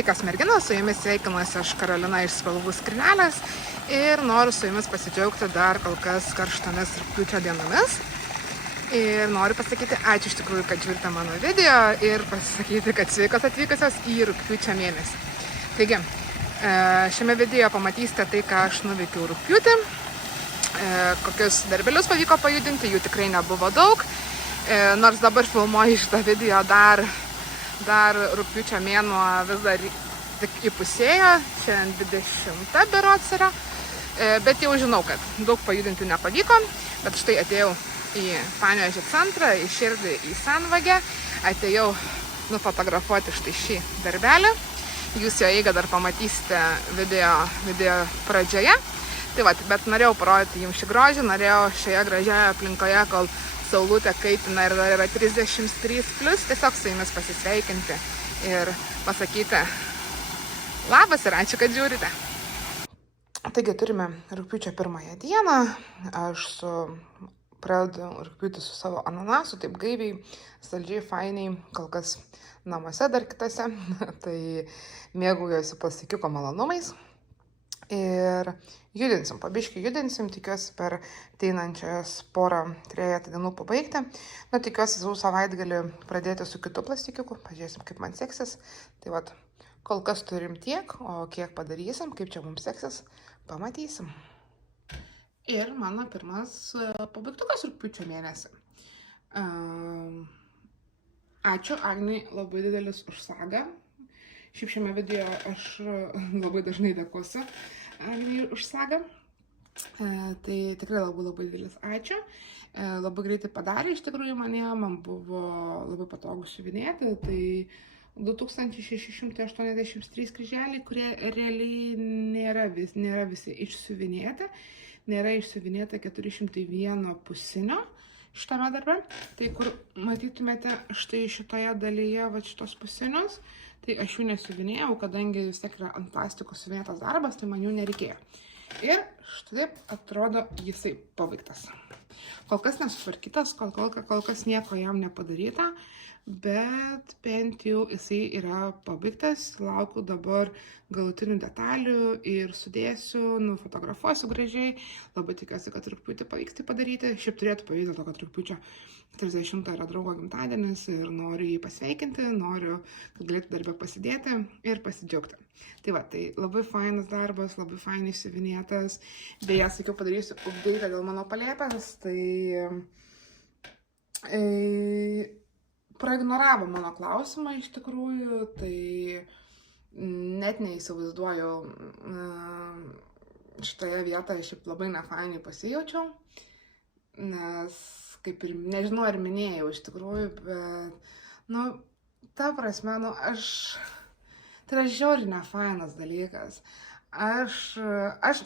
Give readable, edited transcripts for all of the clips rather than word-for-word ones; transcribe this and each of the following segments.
Sveikas merginos, su jumis sveikinuosi aš Karolina iš Spalvų skrynelės ir noriu su jumis pasidžiaugti dar kol kas karštomis rugpjūčio dienomis. Ir noriu pasakyti ačiū iš tikrųjų, kad žiūrite mano video ir pasakyti, kad sveikos atvykusios į rugpjūčio mėnesį. Taigi, šiame video pamatysite tai, ką aš nuveikiau rugpjūtį, kokius darbelius pavyko pajudinti, jų tikrai nebuvo daug, nors dabar filmuoju šitą video dar rugpjūčio mėnuo vis dar tik įpusėjo, šiandien 20 berods yra, bet jau žinau, kad daug pajudinti nepavyko, bet štai atėjau į Panevėžio centrą, į Širdį, į Senvagę, atėjau nufotografuoti štai šį darbelį, jūs jo eigą dar pamatysite video pradžioje, tai va, bet norėjau parodyti jums šį grožį, norėjau šioje gražioje aplinkoje, kol saulutė kaitina ir dar yra 33+, tiesiog su jumis pasisveikinti ir pasakyti labas ir ačiū, kad žiūrite. Taigi turime rugpjūčio 1 dieną, aš pradedu rugpjūtį su savo ananasu, taip gaiviai, saldžiai, fainiai, kol kas namuose dar kitose, tai mėgaujuosi plastikiuko malonumais. Ir judinsim, pabiškai judinsim, tikiuosi per ateinančias trejetą dienų pabaigti. Tikiuosi sau savaitgalį pradėti su kitu plastikiuku, pažiūrėsim, kaip man seksis. Tai vat, kol kas turim tiek, o kiek padarysim, kaip čia mums seksis, pamatysim. Ir mano pirmas pabaigtukas rugpjūčio mėnesį. Ačiū Agnai labai didelis už sagą. Šiaip šiame video aš labai dažnai dėkosiu Agnai už sagą. Tai tikrai labai didelis ačiū. Labai greitai padarė iš tikrųjų man buvo labai patogu siuvinėti. Tai 2683 kryželiai, kurie realiai nėra visi išsiuvinėti. Nėra išsiuvinėta 401 pusinio šitame darbe. Tai kur matytumėte štai šitoje dalyje va šitos pusinius, tai aš jų nesiuvinėjau, kadangi vis tiek yra ant plastiko siuvinėtas darbas, tai man jų nereikėjo. Ir štai atrodo jisai pabaigtas. Kol kas nesutvarkytas, kol kas nieko jam nepadaryta, bet bent jau jisai yra pabaigtas. Laukiu dabar galutinių detalių ir sudėsiu, nufotografuosiu gražiai. Labai tikiuosi, kad rugpjūtį pavyks tai padaryti. Šiaip turėtų pavykti, dėl to, kad rugpjūčio 30 yra draugo gimtadienis ir noriu jį pasveikinti, noriu, kad galėtų darbe pasidėti ir pasidžiaugti. Tai va, tai labai fainas darbas, labai fainai siuvinėtas. Beje, sakiau, padarysiu update dėl mano palėpės, tai praignoravo mano klausimą iš tikrųjų, tai net neįsivaizduoju, šitoje vietoje šiaip labai nefainiai pasijaučiau, nes kaip ir nežinau ar minėjau iš tikrųjų, bet, ta prasme, tai yra žiauriai nefainas dalykas. Aš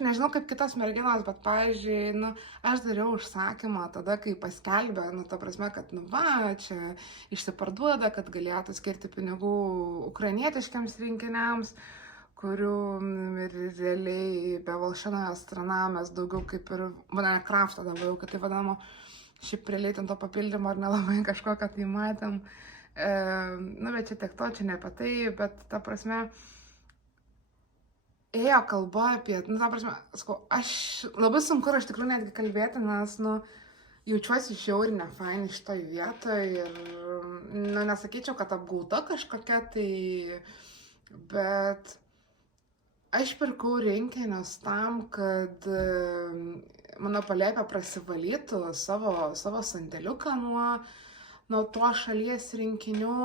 nežinau kaip kitos merginos, bet, pavyzdžiui, aš dariau užsakymą tada, kai paskelbė, ta prasme, kad, čia išsiparduoda, kad galėtų skirti pinigų ukrainietiškiams rinkiniams, kurių realiai be Volšinojo strana mes daugiau kaip ir, kraftą daugiau, kad tai vadinamo, šiaip realiai ten to papildymo ar nelabai kažkoką tai matėm. Bet čia tiek to, čia ne apie tai, bet ta prasme, ėjo kalba apie, ta prasme, aš labai sunku iš tikrųjų netgi kalbėti, nes, jaučiuosi žiauriai nefainai šitoj vietoj ir, nesakyčiau, kad apgauta kažkokia tai, bet aš pirkau rinkinius tam, kad mano palėpė prasivalytų savo sandėliuką nuo to šalies rinkinių,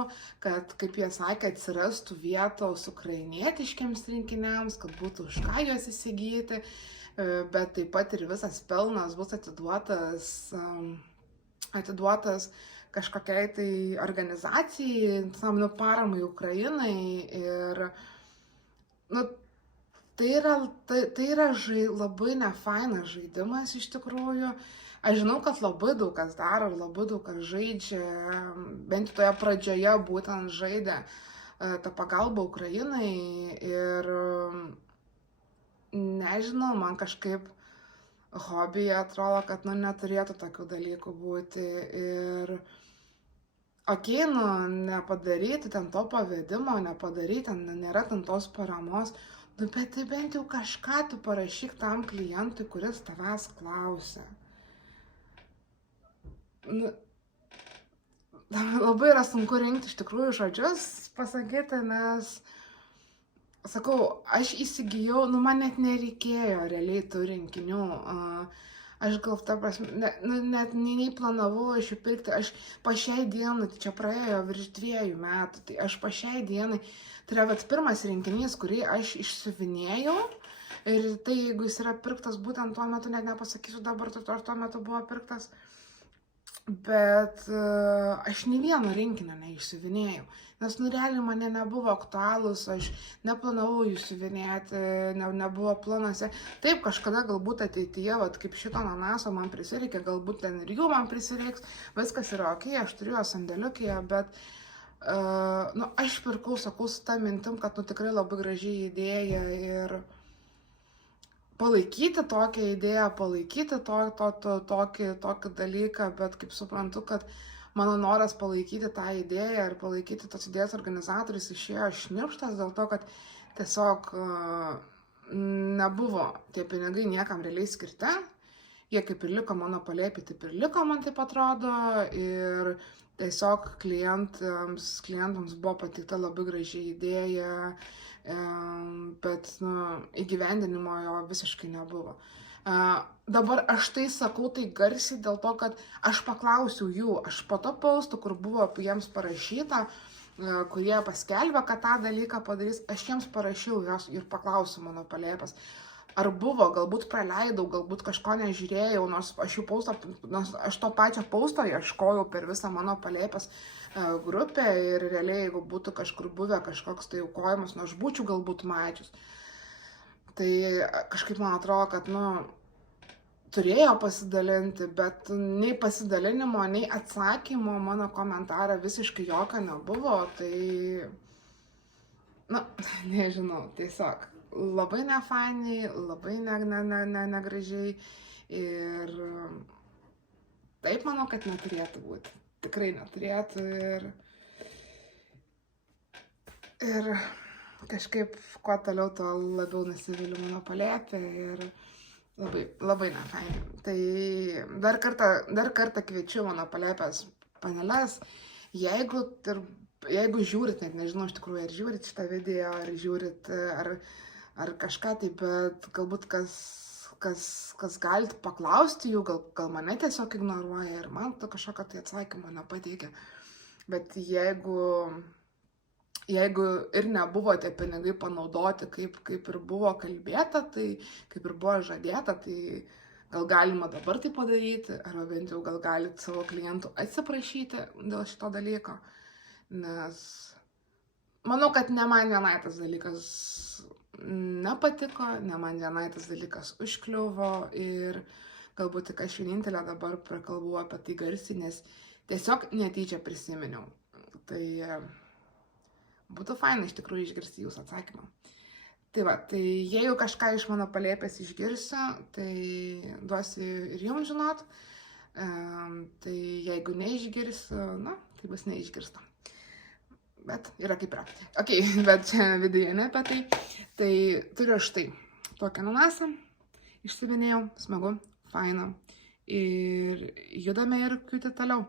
kad, kaip jie sakė, atsirastų vietos ukrainietiškiams rinkiniams, kad būtų už ką juos įsigyti, bet taip pat ir visas pelnas bus atiduotas kažkokiai tai organizacijai, paramai Ukrainai ir, tai yra labai nefainas žaidimas iš tikrųjų. Aš žinau, kad labai daug kas daro ir labai daug kas žaidžia, bent toje pradžioje būtent žaidė tą pagalbą Ukrainai ir nežinau, man kažkaip hobyje atrodo, kad neturėtų tokių dalykų būti ir okei, nu, nepadaryti ten to pavedimo, nepadaryti, ten nėra ten tos paramos, nu, bet tai bent jau kažką tu parašyk tam klientui, kuris tavęs klausia. Nu, labai yra sunku rinkti iš tikrųjų žodžius pasakyti, nes, sakau, aš įsigijau, nu, man net nereikėjo realiai tų rinkinių. Aš gal, ta prasme, net nei planavau aš jų pirkti, aš po šiai dienai, tai čia praėjo virš 2 metų, tai aš po šiai dienai, tai yra vat pirmas rinkinys, kurį aš išsiuvinėjau, ir tai jeigu jis yra pirktas būtent tuo metu, net nepasakysiu dabar, tai tuo metu buvo pirktas, bet aš nei vieno rinkinio neišsiuvinėjau, nes nu realiai mane nebuvo aktualūs, aš neplanavau jų siuvinėti, nebuvo planuose. Taip, kažkada galbūt ateityje, vat, kaip šito ananaso man prisireikia, galbūt ten ir jų man prisireiks, viskas yra ok, aš turiu jo sandėliukėje, bet nu, aš pirkau, sakau, su ta mintim, kad nu, tikrai labai gražiai idėja ir palaikyti tokią idėją, palaikyti tokį dalyką, bet kaip suprantu, kad mano noras palaikyti tą idėją ir palaikyti tos idėjos organizatorius išėjo šnipštas dėl to, kad tiesiog nebuvo tie pinigai niekam realiai skirti. Jie kaip ir liko mano palėpį, taip ir liko, man taip atrodo. Ir tiesiog klientams buvo pateikta labai gražiai idėja, bet nu, įgyvendinimo jo visiškai nebuvo. Dabar aš tai sakau tai garsiai dėl to, kad aš paklausiau jų, aš po to posto, kur buvo jiems parašyta, kurie paskelbė, kad tą dalyką padarys, aš jiems parašiau jos ir paklausiau mano palėpės. Ar buvo, galbūt praleidau, galbūt kažko nežiūrėjau, nors aš to pačio pausto ieškojau per visą mano palėpės grupę ir realiai, jeigu būtų kažkur buvę kažkoks tai aukojimas, nu aš būčiau galbūt mačius. Tai kažkaip man atrodo, kad, nu, turėjo pasidalinti, bet nei pasidalinimo, nei atsakymo mano komentarą visiškai jokio nebuvo, tai, nu, nežinau, tiesiog labai nefainiai, labai negražiai ir taip manau, kad neturėtų būti, tikrai neturėtų ir kažkaip kuo toliau, tuo labiau nusiviliu mano palėpę ir labai nefainiai. Tai dar kartą kviečiu mano palėpės paneles, jeigu žiūrit, net nežinau iš tikrųjų, ar žiūrit šitą video, ar žiūrit, ar kažką tai, bet galbūt kas galite paklausti jų, gal mane tiesiog ignoruoja ir man to kažkokio tai atsakymo nepateikia. Bet jeigu ir nebuvo tie pinigai panaudoti, kaip ir buvo kalbėta, tai kaip ir buvo žadėta, tai gal galima dabar tai padaryti, arba bent jau gal galite savo klientų atsiprašyti dėl šito dalyko, nes manau, kad ne man vienai tas dalykas nepatiko, ne man vienai tas dalykas užkliuvo ir galbūt tik aš vienintelė dabar prakalbu apie tai garsiai, nes tiesiog netyčia prisiminiau. Tai būtų faina iš tikrųjų išgirsti jūsų atsakymą. Tai va, tai jeigu kažką iš mano palėpės išgirsiu, tai duosiu ir jums žinot. Tai jeigu neišgirsiu, na, tai bus neišgirsta. Bet yra kaip yra. Ok, bet čia viduje ne apie tai. Tai turiu štai tokią ananasą, išsivinėjau, smagu, faina. Ir judame į rugpjūtį toliau.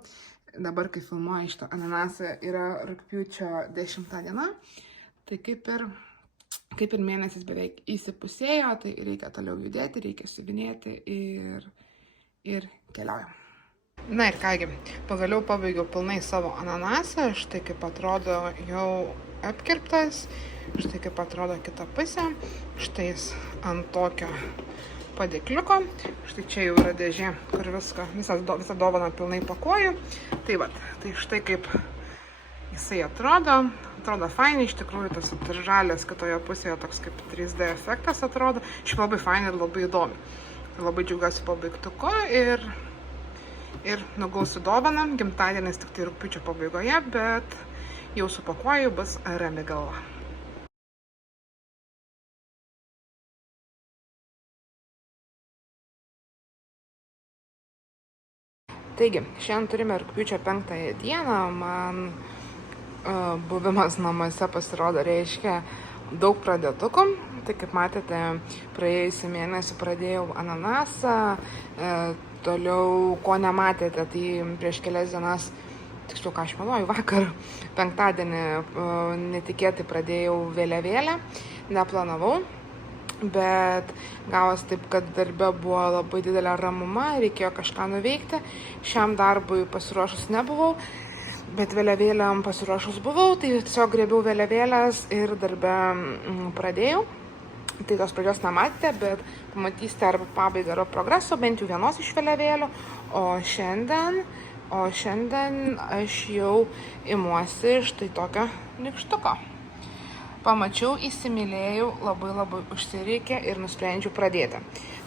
Dabar, kai filmuoju šitą ananasą, yra rugpjūčio 10 diena. Tai kaip ir mėnesis beveik įsipusėjo, tai reikia toliau judėti, reikia siuvinėti ir keliaujam. Na ir kągi, pagaliau pabaigiau pilnai savo ananasą, štai kaip atrodo jau apkirptas, štai kaip atrodo kita pusė, štai jis ant tokio padėkliuko, štai čia jau yra dėžė, kur visą dovaną pilnai pakuoju, tai va, tai štai kaip jisai atrodo fainiai, iš tikrųjų tas žalias kitoje pusėje toks kaip 3D efektas atrodo, šiaip labai fainiai ir labai įdomi, labai džiaugiuosi pabaigtuku ir nugausiu dovaną, gimtadienis tik tai rugpjūčio pabaigoje, bet jau supakuoju, bus rami galva. Taigi, šiandien turime rugpjūčio 5 dieną, man buvimas namuose pasirodo reiškia daug pradėtukų. Tai kaip matėte, praėjusį mėnesį pradėjau ananasą, toliau ko nematėte, tai prieš kelias dienas, tiksliau ką aš meluoju, vakar, penktadienį netikėtai pradėjau vėliavėlę, neplanavau. Bet gavos taip, kad darbe buvo labai didelė ramuma, reikėjo kažką nuveikti. Šiam darbui pasiruošus nebuvau, bet vėliavėlėm pasiruošus buvau, tai tiesiog grėbiau vėliavėlės ir darbe pradėjau. Tai tos pradžios nematėte, bet pamatysite arba pabaigą arba progreso, bent jau vienos iš vėliavėlių. O šiandien aš jau imuosi štai tokio nykštuko. Pamačiau, įsimylėjau, labai užsireikė ir nusprendžiau pradėti.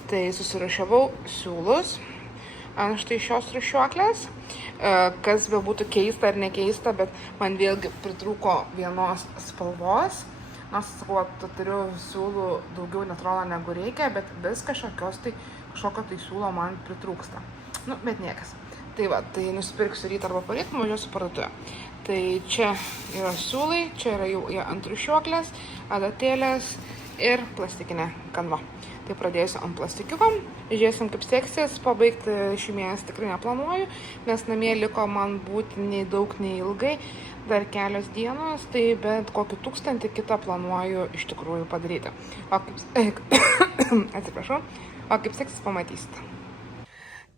Tai susirašiavau siūlus ant štai šios rūšiuoklės, kas be būtų keista ar nekeista, bet man vėlgi pritrūko vienos spalvos. Nors, sakau, turiu siūlų daugiau netrodo negu reikia, bet vis kažkokio tai siūlo man pritrūksta. Bet niekas. Tai va, tai nusipirksiu rytą arba poryt, važiuosiu parduotuvę. Tai čia yra siūlai, čia yra jau ant rūšiuoklės, adatėlės ir plastikinė kanva. Tai pradėsiu ant plastikiuko, žiūrėsim kaip seksis, pabaigti šį mėnesį tikrai neplanuoju, nes namie liko man būti nei daug, nei ilgai, dar kelios dienos, tai bet kokį 1000 kitą planuoju iš tikrųjų padaryti. Atsiprašau, o kaip seksis pamatysite.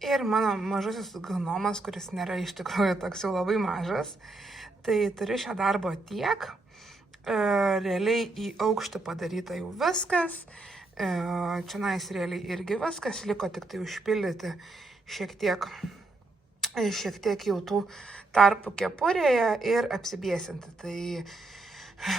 Ir mano mažasis gnomas, kuris nėra iš tikrųjų toks jau labai mažas, tai turiu šią darbo tiek, realiai į aukštį padaryta jau viskas, čionais realiai irgi viskas, liko tik tai užpildyti šiek tiek jau tų tarpų kepurėje ir apsibiesinti. Tai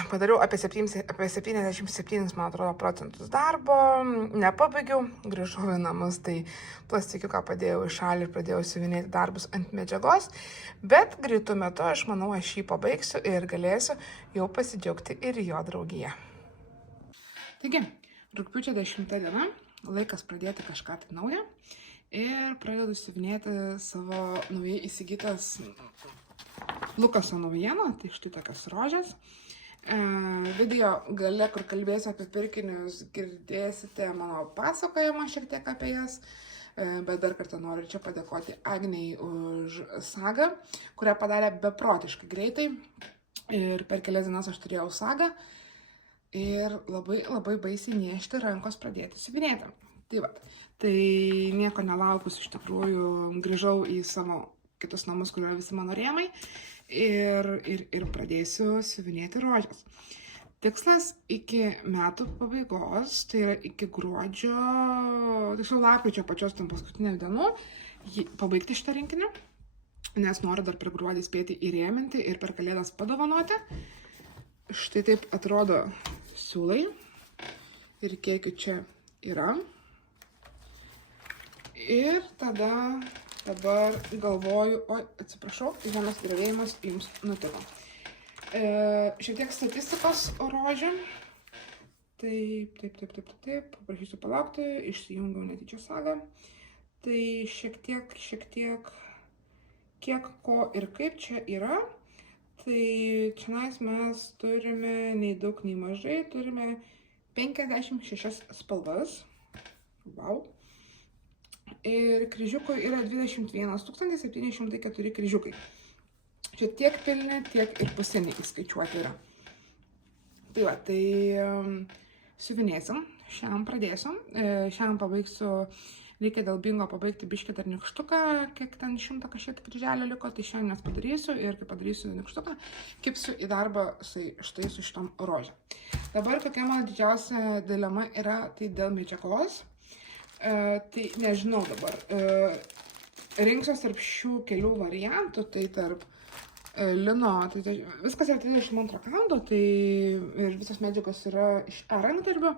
padariau apie 77, man atrodo, procentus darbo, nepabaigiau, grįžau į namus, tai plastikiuką padėjau į šalį ir pradėjau siuvinėti darbus ant medžiagos, bet greitu metu, aš manau, aš jį pabaigsiu ir galėsiu jau pasidžiaugti ir jo draugiją. Taigi, rugpjūčio 10 diena, laikas pradėti kažką tai naują ir pradedu siuvinėti savo naujai įsigytas Lukaso naujieną, tai štai tokias rožės. Video gale, kur kalbėsiu apie pirkinius, girdėsite mano pasakojimą šiek tiek apie jas, bet dar kartą noriu čia padėkoti Agnei už sagą, kurią padarė beprotiškai greitai ir per kelias dienas aš turėjau sagą ir labai baisiai niežti rankos pradėti siuvinėti. Tai va, tai nieko nelaukus iš tikrųjų grįžau į savo kitus namus, kur yra visi mano rėmai ir pradėsiu siuvinėti rožės. Tikslas iki metų pabaigos, tai yra iki gruodžio, tiksliau lapkričio pačios tam paskutinių dienų, pabaigti šitą rinkinį, nes noriu dar per gruodį spėti įrėminti ir per kalėdas padovanoti. Štai taip atrodo siūlai ir kiek čia yra. Ir dabar galvoju, atsiprašau, vienas dravėjimas jums nutiko. Šiek tiek statistikos rožių. Taip, paprašysiu palaukti, išsijungiau netyčia sagą. Tai šiek tiek, kiek ko ir kaip čia yra. Tai čianais mes turime nei daug, nei mažai, turime 56 spalvas. Wow. Ir kryžiukų yra 21 704 kryžiukai. Čia tiek pilni, tiek ir pusiniai įskaičiuoti yra. Tai va, tai siuvinėsim, šiandien pradėsiu. Šiandien pabaigsiu, reikia dėl bingo pabaigti biškį dar nykštuką, kiek ten 100 kažkiek kryželio liko, tai šiandien nes padarysiu ir kai padarysiu nykštuką, kipsiu į darbą štai su šitom rožėm. Dabar kokia mano didžiausia dilema yra, tai dėl medžiagos. Tai nežinau dabar, rinksiuos tarp šių kelių variantų, tai tarp lino, tai viskas yra 32 kaundo, tai ir visos medžiagos yra iš rankdarbių.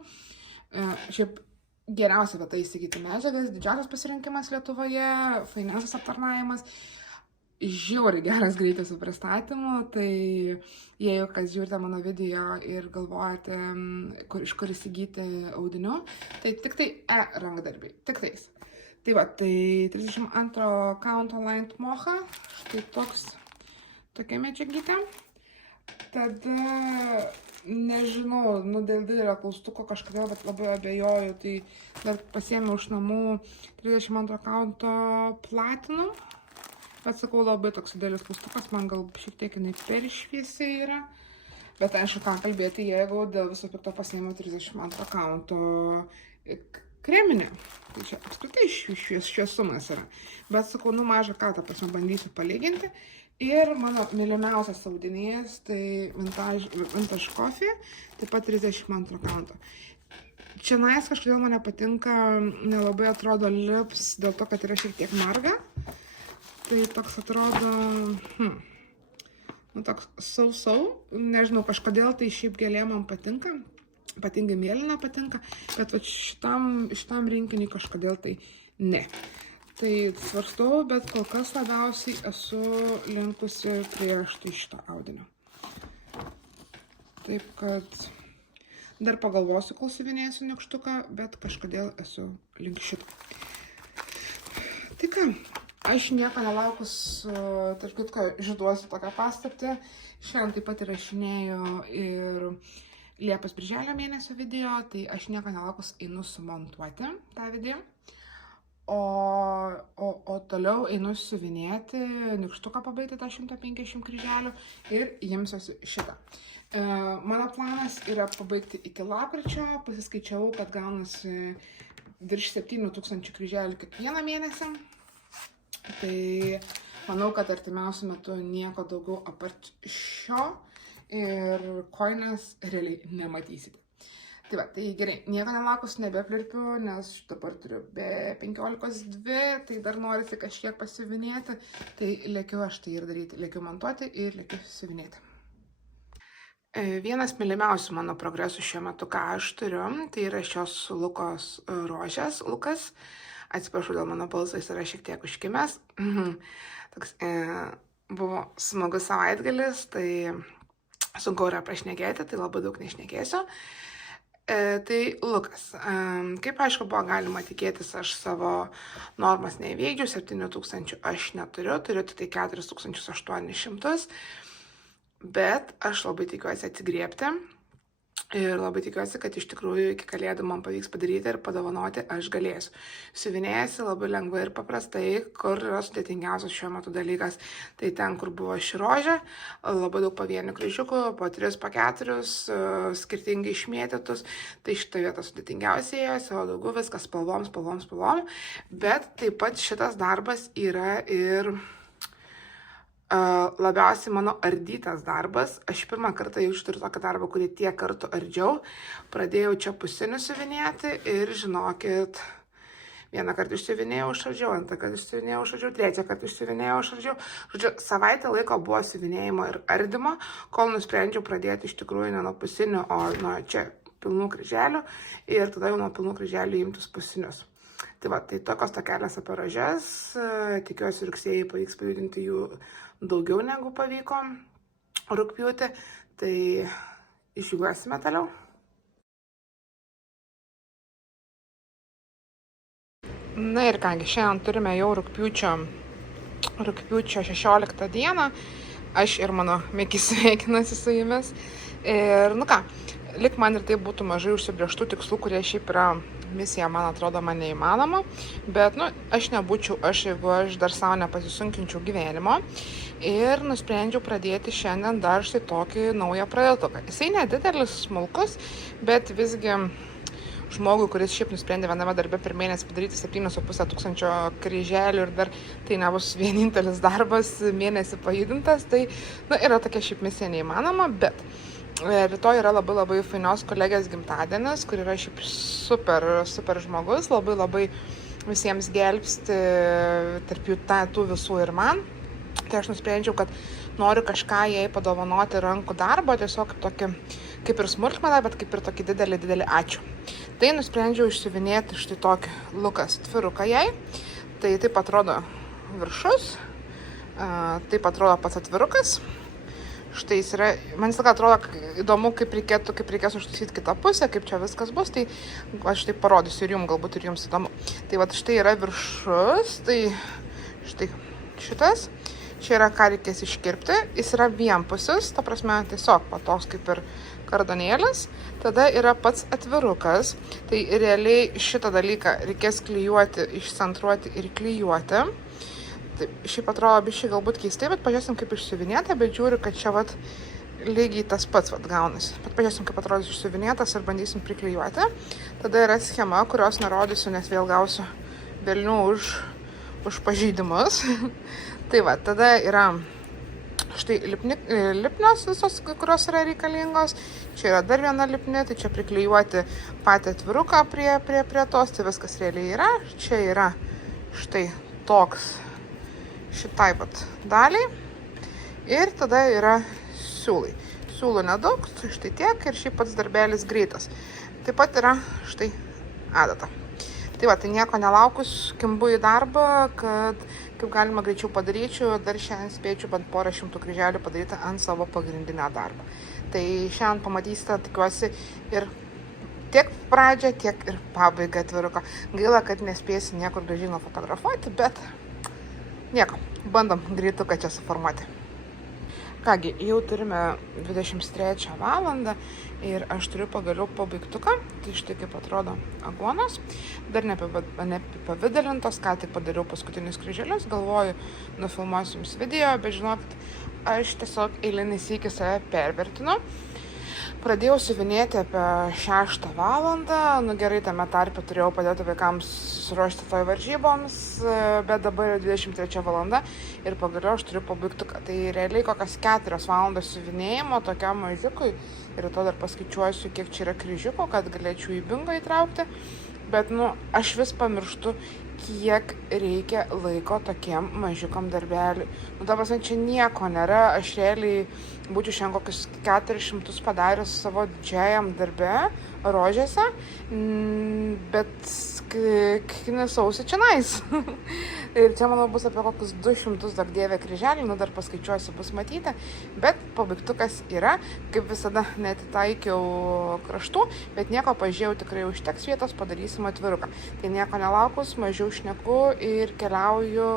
Šiaip geriausia vieta įsigyti medžiagas, didžiausias pasirinkimas Lietuvoje, fainiausias aptarnavimas, žiauriai geras greitis su pristatymu, tai jeigu kas žiūrite mano video ir galvojate, iš kur įsigyti audinių, tai tik tai rankdarbiai, tik tais. Tai va, tai 32 kaunto Lined Mocha, štai tokia medžiagytė. Tada, nežinau, dėl didelio klaustuko kažkodėl, bet labai abejoju, tai dar pasiėmiau iš namų 32 kaunto Platinum. Bet sakau, labai toks didelis klaustukas, man gal šiek tiek jinai per šviesiai yra. Bet aišku, ką kalbėti, jeigu dėl viso pikto pasiėmiau 32 kaunto kreminė. Tai čia apskritai šviesumas yra. Bet sakau, mažą ką, ta prasme, bandysiu palyginti. Ir mano mylimiausias audinys, tai Vintage Coffee, taip pat 32 kaunto. Čia kažkodėl man nepatinka, nelabai atrodo lips, dėl to, kad yra šiek tiek marga. Tai toks atrodo, toks sau, nežinau, kažkodėl tai šiaip gėlė man patinka, ypatingai mėlyna patinka, bet šitam rinkiniui kažkodėl tai ne. Tai svarstau, bet kol kas labiausiai esu linkusi prieš šitą audinio. Taip kad dar pagalvosiu, kol siuvinėsiu nykštuką, bet kažkodėl esu link šito. Tai ką, aš nieko nelaukus, tarp kitko, išduosiu tokią paslaptį. Šiandien taip pat įrašinėjau ir Liepos birželio mėnesio video, tai aš nieko nelaukus einu sumontuoti tą video. O toliau einu siuvinėti, nykštuką pabaigti tą 150 kryželių ir imsiuosi šitą. Mano planas yra pabaigti iki lapkričio, pasiskaičiavau, kad gaunasi virš 7000 kryželių kiekvieną mėnesį. Tai manau, kad artimiausiu metu nieko daugiau apart šio ir koinės realiai nematysite. Tai va, tai gerai, nieko nelaukus nebeplirpiu, nes dabar turiu be 15:02, tai dar norisi kažkiek pasiuvinėti, tai lėkiu aš tai ir daryti, lėkiu montuoti ir lėkiu siuvinėti. Vienas mylimiausių mano progresų šiuo metu, ką aš turiu, tai yra šios Lukos rožės. Lukas, atsiprašau dėl mano balsas, yra šiek tiek užkimęs. Toks buvo smagus savaitgalis, tai sunku yra prašnekėti, tai labai daug nešnekėsiu. Tai Lukas, kaip aišku buvo galima tikėtis, aš savo normas neįvykdžiu, 7000 aš neturiu, turiu tik 4800, bet aš labai tikiuosi atsigriebti ir labai tikiuosi, kad iš tikrųjų iki kalėdų man pavyks padaryti ir padovanoti aš galėsiu. Siuvinėjasi labai lengvai ir paprastai, kur yra sudėtingiausias šiuo metu dalykas. Tai ten, kur buvo ši rožė, labai daug pavienių kryžiukų, po 3, po 4, skirtingai išmėtytus. Tai šitą vietą sudėtingiausiai ėjosi, o daugiau viskas spalvom. Bet taip pat šitas darbas yra ir labiausiai mano ardytas darbas. Aš pirmą kartą jau turiu tokį darbą, kurį tiek kartų ardžiau. Pradėjau čia pusinių siuvinėti ir žinokit, vieną kartą išsiuvinėjau, išardžiau, antrą kartą išsiuvinėjau, išardžiau, trečią kartą išsiuvinėjau, išardžiau. Žodžiu, savaitę laiko buvo siuvinėjimo ir ardymo, kol nusprendžiau pradėti iš tikrųjų ne nuo pusinių, o nuo čia pilnų kryželių ir tada jau nuo pilnų kryželių imtus pusinius. Tai va, tai tokios tokelės apie rožes, tikiuosi rugsėjį pavyks pajudinti jų daugiau negu pavyko rugpjūtį, tai išjūgasime toliau. Na ir kągi, šiandien turime jau rugpjūčio 16 dieną, aš ir mano Mikis sveikinasi su jumis. Ir ką, lik man ir tai būtų mažai užsibrėžtų tikslų, kurie šiaip yra misija, man atrodo, man neįmanoma, bet, aš nebūčiau jeigu aš dar savo nepasisunkinčiau gyvenimo ir nusprendžiau pradėti šiandien dar štai tokį naują projektuką. Jisai nedidelis, smulkus, bet visgi žmogui, kuris šiaip nusprendė viename darbe per mėnesį padaryti 7500 kryželių ir dar tai nebus vienintelis darbas mėnesį pajudintas, tai, yra tokia šiaip misija neįmanoma, bet rytoj yra labai fainios kolegės gimtadienis, kur yra šiaip super žmogus, labai visiems gelbsti, tarp jų tų visų ir man. Tai aš nusprendžiau, kad noriu kažką jai padovanoti rankų darbo, tiesiog kaip ir smulkmeną, bet kaip ir tokį didelį ačiū. Tai nusprendžiau išsiuvinėti štai tokį Lukas tviruką jai. Tai taip atrodo viršus, taip atrodo pats atvirukas. Štai jis yra, man vis atrodo įdomu, kaip reikės užtaisyti kitą pusę, kaip čia viskas bus, tai aš štai parodysiu ir jums, galbūt ir jums įdomu. Tai va, štai yra viršus, tai štai šitas, čia yra ką reikės iškirpti, jis yra vienpusis, ta prasme tiesiog toks kaip ir kardonėlis, tada yra pats atvirukas, tai realiai šitą dalyką reikės klijuoti, išcentruoti ir klijuoti. Taip, šiaip atrodo biškai galbūt keistai, bet pažiūrėsim kaip išsiuvinėta, bet žiūriu, kad čia vat lygiai tas pats vat gaunasi. Bet pažiūrėsim kaip atrodys išsiuvinėtas ir bandysim priklijuoti. Tada yra schema, kurios nerodysiu, nes vėl gausiu velnių už pažeidimus. Tai va, tada yra štai lipnios visos, kurios yra reikalingos. Čia yra dar viena lipni, tai čia priklijuoti patį atviruką prie tos, tai viskas realiai yra. Čia yra štai toks šitai vat daliai ir tada yra siūlai. Siūlų nedaug, štai tiek ir šiaip pats darbelis greitas. Taip pat yra štai adata. Tai va, tai nieko nelaukus, kimbu į darbą, kad kaip galima greičiau padaryčiau, dar šiandien spėčiau bent porą šimtų kryželių padaryti ant savo pagrindinio darbo. Tai šiandien pamatysite, tikiuosi, ir tiek pradžią, tiek ir pabaigą atviruko. Gaila, kad nespėsiu niekur gražiai nufotografuoti, bet nieko, bandom greituką čia suformuoti. Kągi, jau turime 23 valandą ir aš turiu pagaliau pabaigtuką. Tai štai kaip atrodo aguonos. Dar neapipavidalintos, ką tik padariau paskutinius kryželius. Galvoju, nufilmuosiu jums video, bet žinokit, aš tiesiog eilinį sykį save pervertinu. Pradėjau siuvinėti apie 6 valandą, gerai tame tarpe turėjau padėti vaikams susiruošti toj varžyboms, bet dabar jau 23 valanda ir pagaliau aš turiu pabaigtuką. Tai realiai kokias 4 valandas siuvinėjimo tokiam mažiukui ir to dar paskaičiuosiu, kiek čia yra kryžiukų, kad galėčiau į bingą įtraukti, bet aš vis pamirštu, kiek reikia laiko tokiem mažiukam darbeliui. Ta prasme, čia nieko nėra, aš realiai būčiau šiandien kokius 400 padarius savo didžiajam darbe, rožėse, bet knisausi čia nais. Ir čia, manau, bus apie kokius 200 dar dievė kryželį, dar paskaičiuosiu, bus matyti, bet pabaigtukas yra, kaip visada netitaikiau kraštų, bet nieko, pažiūrėjau, tikrai užteks vietos, padarysim atviruką. Tai nieko nelaukus, mažiau šneku ir keliauju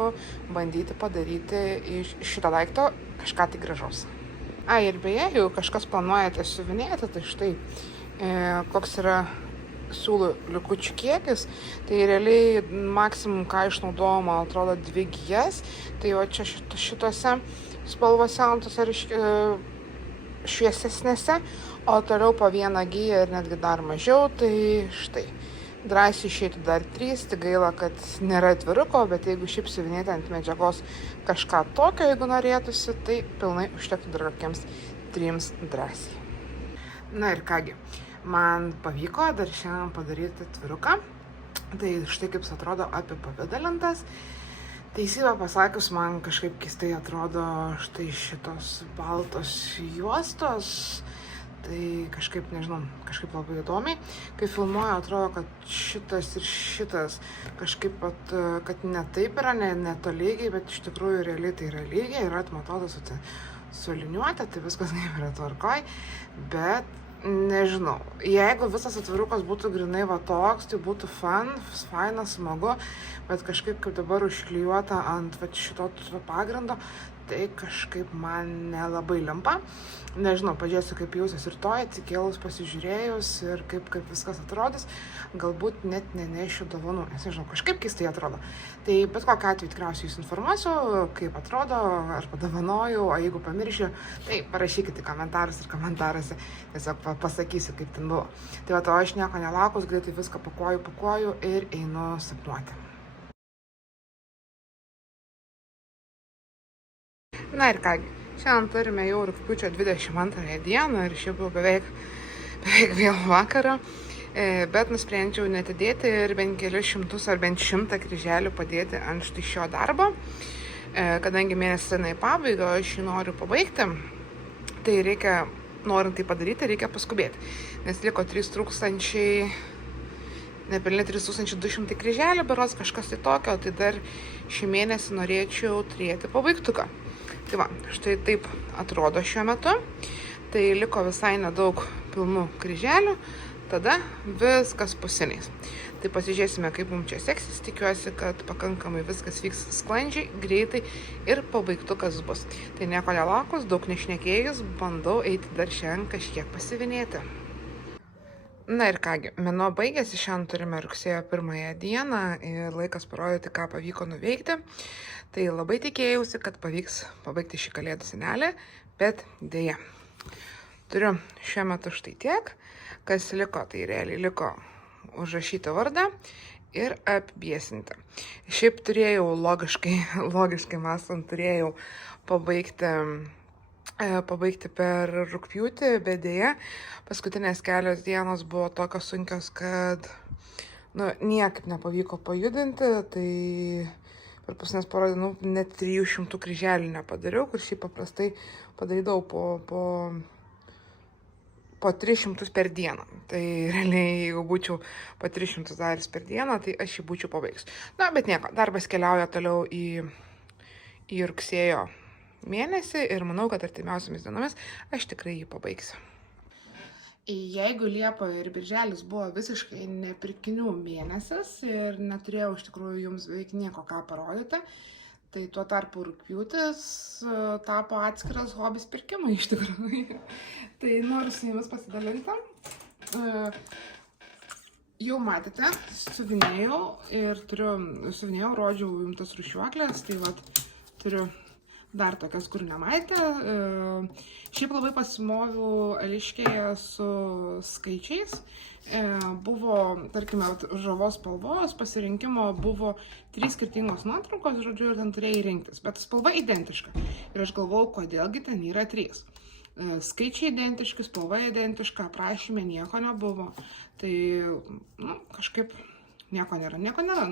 bandyti padaryti iš šito daikto kažką tai gražaus. Ir beje, jau kažkas planuojate siuvinėti, tai štai koks yra siūlų likučių kiekis, tai realiai maksimum, ką išnaudojau, man atrodo, 2 gijas, tai o čia šitose spalvose, tose šviesesnėse, o toliau po 1 giją ir netgi dar mažiau, tai štai. Drąsiai išeitų dar 3, tai gaila, kad nėra atviruko, bet jeigu šiaip siuvinėti ant medžiagos kažką tokio, jeigu norėtųsi, tai pilnai užtektų dar kokiems 3 drąsiai. Na ir kągi, man pavyko dar šiandien padaryti atviruką, tai štai kaip jis atrodo apipavidalintas. Teisybę pasakius, man kažkaip keistai atrodo štai šitos baltos juostos. Tai kažkaip, nežinau, kažkaip labai įdomiai. Kai filmuoju, atrodo, kad šitas ir šitas kažkaip, kad ne taip yra, netolygiai, bet iš tikrųjų realiai tai yra lygiai, yra atmatotas suliniuotė, tai viskas kaip yra tvarkoj, bet nežinau, jeigu visas atvirukas būtų grinai va toks, tai būtų fainas, smagu, bet kažkaip kaip dabar užklijuota ant šito pagrindo, tai kažkaip man nelabai limpa. Nežinau, pažiūrėsiu, kaip jausiuosi rytoj, atsikėlus, pasižiūrėjus ir kaip viskas atrodys. Galbūt net nenešiu dovanų, nes nežinau, kažkaip keistai atrodo. Tai bet kokiu atveju tikriausiai jūs informuosiu, kaip atrodo, ar padovanoju, o jeigu pamiršiu, tai parašykite komentarus ir komentaruose, tiesiog pasakysiu, kaip ten buvo. Tai va, to aš nieko nelaukus, greitai viską pakuoju ir einu sapnuoti. Na ir kągi, šiandien turime jau rugpjūčio 22 dieną ir šiaip jau beveik vėl vakarą, bet nusprendžiau netidėti ir bent kelius šimtus ar bent 100 kryželių padėti ant štai šio darbo. Kadangi mėnesis eina į pabaigą, aš jį noriu pabaigti, tai reikia, norint tai padaryti, reikia paskubėti, nes liko 3000, nepilnai 3200 kryželių, berods kažkas tai tokio, tai dar šį mėnesį norėčiau turėti pabaigtuką. Tai va, štai taip atrodo šiuo metu. Tai liko visai nedaug pilnų kryželių, tada viskas pusiniais. Tai pasižiūrėsime, kaip mums čia seksis. Tikiuosi, kad pakankamai viskas vyks sklandžiai, greitai ir pabaigtukas bus. Tai nieko nelaukus, daug nešnekėjus, bandau eiti dar šiandien kažkiek pasivinėti. Na ir kągi, mėnuo baigėsi, šiandien turime rugsėjo 1 dieną ir laikas parodyti, ką pavyko nuveikti. Tai labai tikėjausi, kad pavyks pabaigti šį kalėdų senelį, bet dėja. Turiu šiuo metu štai tiek, kas liko, tai realiai liko užrašyti vardą ir apbiesinti. Šiaip turėjau logiškai mąstant, turėjau pabaigti per rugpjūtį, bet dėja, paskutinės kelios dienos buvo tokios sunkios, kad niekaip nepavyko pajudinti, tai per paskutinės porą dienų net 300 kryželių nepadariau, kur šiaip paprastai padarydavau po 300 per dieną. Tai realiai, jeigu būčiau po 300 daręs per dieną, tai aš jį būčiau pabaigs. Na, bet nieko, darbas keliauja toliau į rugsėjo mėnesį ir manau, kad artimiausiamis dienomis aš tikrai jį pabaigsiu. Jeigu Liepa ir Birželis buvo visiškai nepirkinių mėnesis ir neturėjau iš tikrųjų jums beveik nieko ką parodyti, tai tuo tarpu rugpjūtis tapo atskiras hobis pirkimai iš tikrųjų. Tai noriu su jumis pasidalinti. Jau matėte, suvinėjau, rodžiau jums tas rūšiuoklės, tai vat turiu dar tokias, kur nematėte. Šiaip labai pasimoviau Ališkėje su skaičiais. Buvo, tarkime, žavos spalvos pasirinkimo buvo 3 skirtingos nuotraukos, žodžiu, ir ten turėjai rinktis, bet spalva identiška. Ir aš galvojau, kodėlgi ten yra 3. Skaičiai identiški, spalva identiška, aprašyme nieko nebuvo. Tai, kažkaip nieko nėra,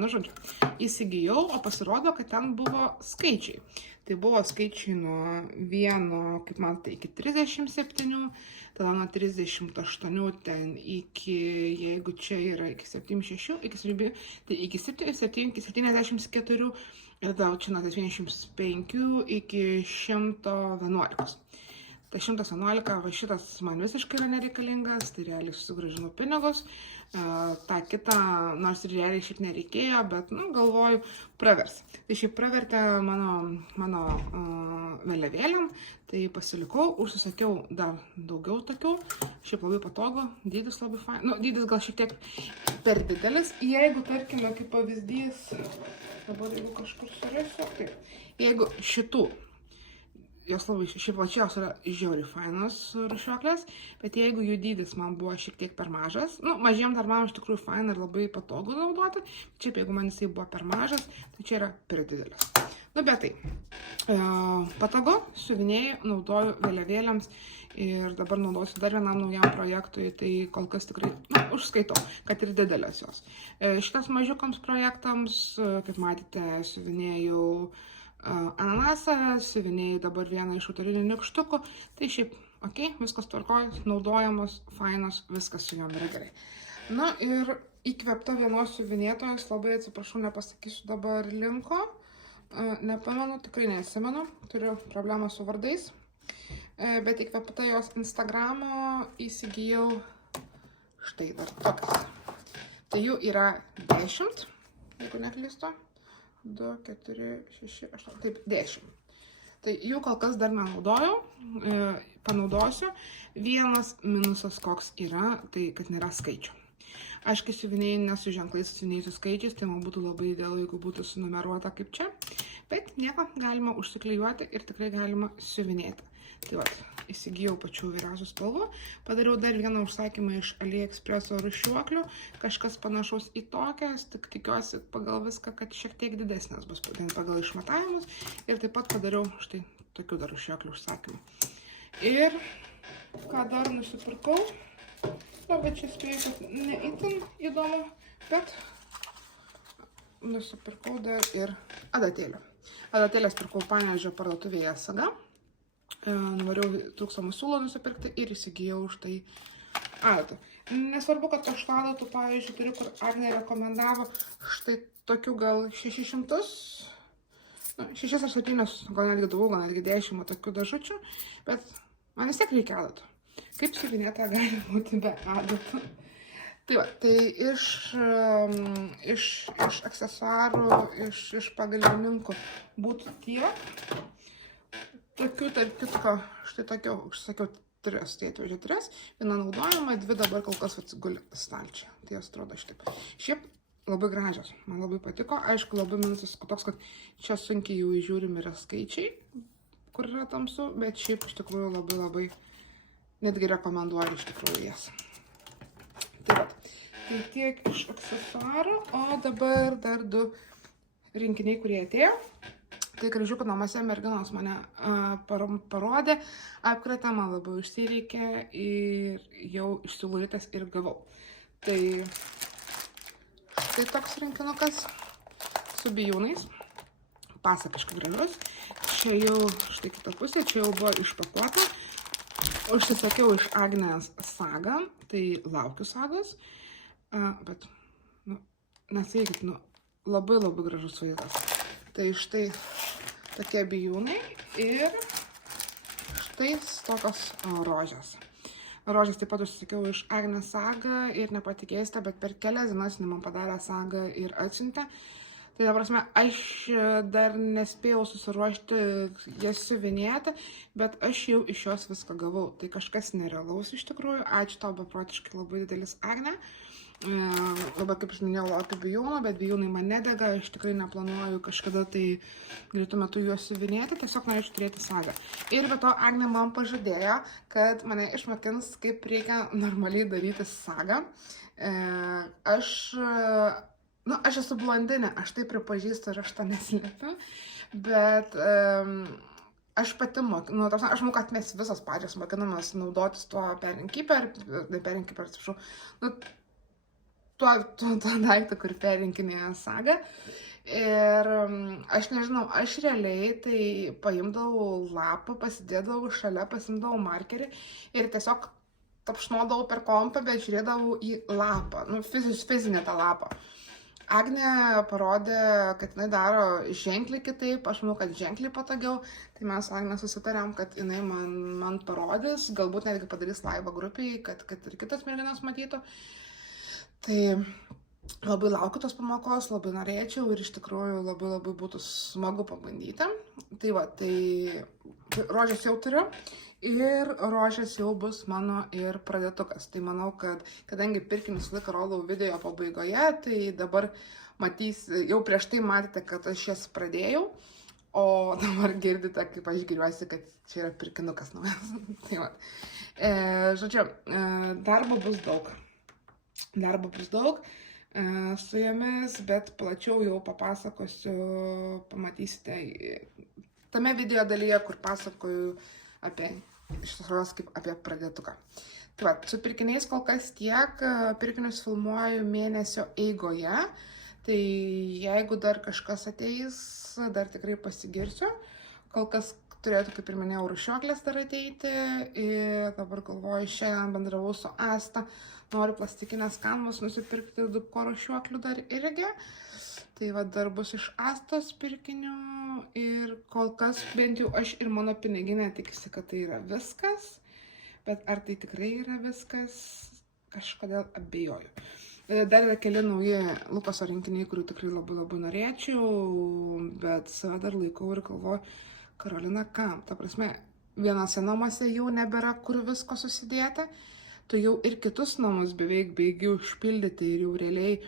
žodžiu. Įsigijau, o pasirodo, kad ten buvo skaičiai. Tai buvo skaičiai nuo 1, kaip matote, iki 37, tada nuo 38 ten iki, jeigu čia yra iki 76, tai iki 74, ir tada čia nuo 75 iki 111. Tai 111, va šitas man visiškai yra nereikalingas, tai realiai susigrąžinu pinigus. Ta kita, nors ir realiai šiaip nereikėjo, bet, galvoju, pravers. Tai šiaip pravertė mano vėliavėliam, tai pasilikau, užsisakiau dar daugiau tokių. Šiaip labai patogu, dydis labai fain. Dydis gal šiek tiek per didelis. Jeigu, tarkime, kaip pavyzdys, dabar jeigu kažkur surėsiu, taip, jeigu šitų, jos labai šiaip plačios yra žiauriai fainos rūšiuoklės, bet jeigu jų dydis man buvo šiek tiek per mažas, mažiem darbam iš tikrųjų faina ir labai patogu naudoti, šiaip jeigu man jisai buvo per mažas, tai čia yra per didelis. Bet tai, patogu, siuvinėjau, naudoju vėliavėliams ir dabar naudosiu dar vienam naujam projektui, tai kol kas tikrai užskaitau, kad ir didelės jos. Šitas mažiukams projektams, kaip matėte, siuvinėjau ananasą, siuvinėjau dabar vieną iš autorinių nykštukų, tai šiaip, viskas tvarkojas, naudojamos, fainos, viskas su jom yra gerai. Ir įkvėpta vienos siuvinėtojos, labai atsiprašau, nepasakysiu dabar linko, nepamenu, tikrai neatsimenu, turiu problemą su vardais, bet įkvėpta jos Instagramo įsigijau štai dar tokias. Tai jų yra 10, jeigu neklystu. 2, 4, 6, 8, taip, 10. Tai jų kol kas dar nenaudojau, panaudosiu. Vienas minusas koks yra, tai kad nėra skaičių. Aš kai siuvinėjau ne su ženklais, siuvinėjau su skaičiais, tai man būtų labai idealu, jeigu būtų sunumeruota kaip čia. Bet nieko, galima užsiklijuoti ir tikrai galima siuvinėti. Tai vat, įsigijau pačių vyriausių spalvų, padariau dar vieną užsakymą iš AliExpresso rūšiuoklių, kažkas panašaus į tokias, tik tikiuosi pagal viską, kad šiek tiek didesnės bus pagal išmatavimus ir taip pat padariau štai tokių dar rūšiuoklių užsakymų. Ir ką dar nusipirkau, bet čia spėjau, kad ne itin įdomu, bet nusipirkau dar ir adatėlių. Adatėlės pirkau Panevėžio parduotuvėje Saga. Nuvariau trūkstamų siūlų nusipirkti ir įsigijau už tai adatą. Nesvarbu, kad aš adatų, pavyzdžiui, turiu, kur Agnė rekomendavo štai tokių gal 600. 6 ar 7, gal netgi daugiau, gal netgi 10 tokių dažučių, bet man vis tiek reikia adatų. Kaip siuvinėta gali būti be adatų? Tai va, tai iš aksesuarų, iš pagalbininkų būtų tiek. Tokių, tarp kitko, štai tokių, aš sakiau, 3, tai atvežė 3. Viena naudojama, 2 dabar kol kas atsiguli stalčiai. Tai jos atrodo šitaip. Šiaip labai gražios, man labai patiko. Aišku, labai minusas toks, kad čia sunkiai jų įžiūrimi yra skaičiai, kur yra tamsu, bet šiaip iš tikrųjų labai netgi rekomenduoju iš tikrųjų jas. Tai va, tai tiek iš aksesuarų, o dabar dar 2 rinkiniai, kurie atėjo. Tai Kryžiukų namuose merginos mane parodė, apkratė, man labai užsireikė ir jau išsiūlytas ir gavau. Tai štai toks rinkinukas su bijūnais, pasakiškai gražus. Čia jau, štai kita pusė, čia jau buvo išpakuota. Užsisakiau iš Agnės sagą, tai laukiu sagos, bet, nesveikit, labai gražus vaizdas. Tai štai tokie bijūnai ir štai tokios rožės. Rožės taip pat užsisakiau iš Agnės sagą ir nepatikėsite, bet per kelias dienas man padarė sagą ir atsiuntė. Tai ta prasme, aš dar nespėjau susiruošti jas siuvinėti, bet aš jau iš jos viską gavau. Tai kažkas nerealaus iš tikrųjų. Ačiū tau beprotiškai labai didelis, Agne. Dabar, kaip aš minėjau, laukiu bijūnų, bet bijūnai man nedega, aš tikrai neplanuoju kažkada tai greitų metų juos siuvinėti, tiesiog norėčiau turėti sagą. Ir be to Agnė man pažadėjo, kad mane išmokins, kaip reikia normaliai daryti sagą. Aš esu blondinė, aš tai pripažįstu ir aš to neslėpiu, bet aš pati mokinu, aš manau, kad mes visos pačios mokinamės naudotis tuo tuo daiktą, kur perrinkinėja sagą. Ir aš nežinau, aš realiai tai paimdavau lapą, pasidėdavau šalia, pasimdavau markerį ir tiesiog tapšnodavau per kompą, bet žiūrėdavau į lapą, fizinę tą lapą. Agnė parodė, kad jinai daro ženkliai kitaip, aš manau, kad ženkliai patogiau, tai mes su Agne susitarėm, kad jinai man parodys, galbūt netgi padarys laivą grupiai, kad ir kitas merginas matytų. Tai labai laukiu tos pamokos, labai norėčiau ir iš tikrųjų labai būtų smagu pabandyti. Tai va, tai rožės jau turiu ir rožės jau bus mano ir pradėtukas. Tai manau, kad kadangi pirkinius laiką rodau video pabaigoje, tai dabar jau prieš tai matėte, kad aš jas pradėjau, o dabar girdite, kaip aš giriuosi, kad čia yra pirkinukas naujas. Tai va. Žodžiu, darbo bus daug su jomis, bet plačiau jau papasakosiu, pamatysite tame video dalyje, kur pasakoju apie pradėtuką. Tai va, su pirkiniais kol kas tiek, pirkinius filmuoju mėnesio eigoje, tai jeigu dar kažkas ateis, dar tikrai pasigirsiu. Kol kas turėtų, kaip ir minėjau, rūšiuoklės dar ateiti ir dabar galvoju, šiandien bendravau su Asta, noriu plastikinės kanvas nusipirkti 2 rūšiuoklių dar irgi. Tai va, dar bus iš Astos pirkinių ir kol kas bent jau aš ir mano piniginė tikisi, kad tai yra viskas, bet ar tai tikrai yra viskas, kažkodėl abejoju. Dar yra keli nauji Lukaso rinkiniai, kurių tikrai labai norėčiau, bet save dar laikau ir galvoju, Karolina, kam? Ta prasme, vienose namuose jau nebėra kur visko susidėti, tu jau ir kitus namus beveik baigi užpildyti ir jau realiai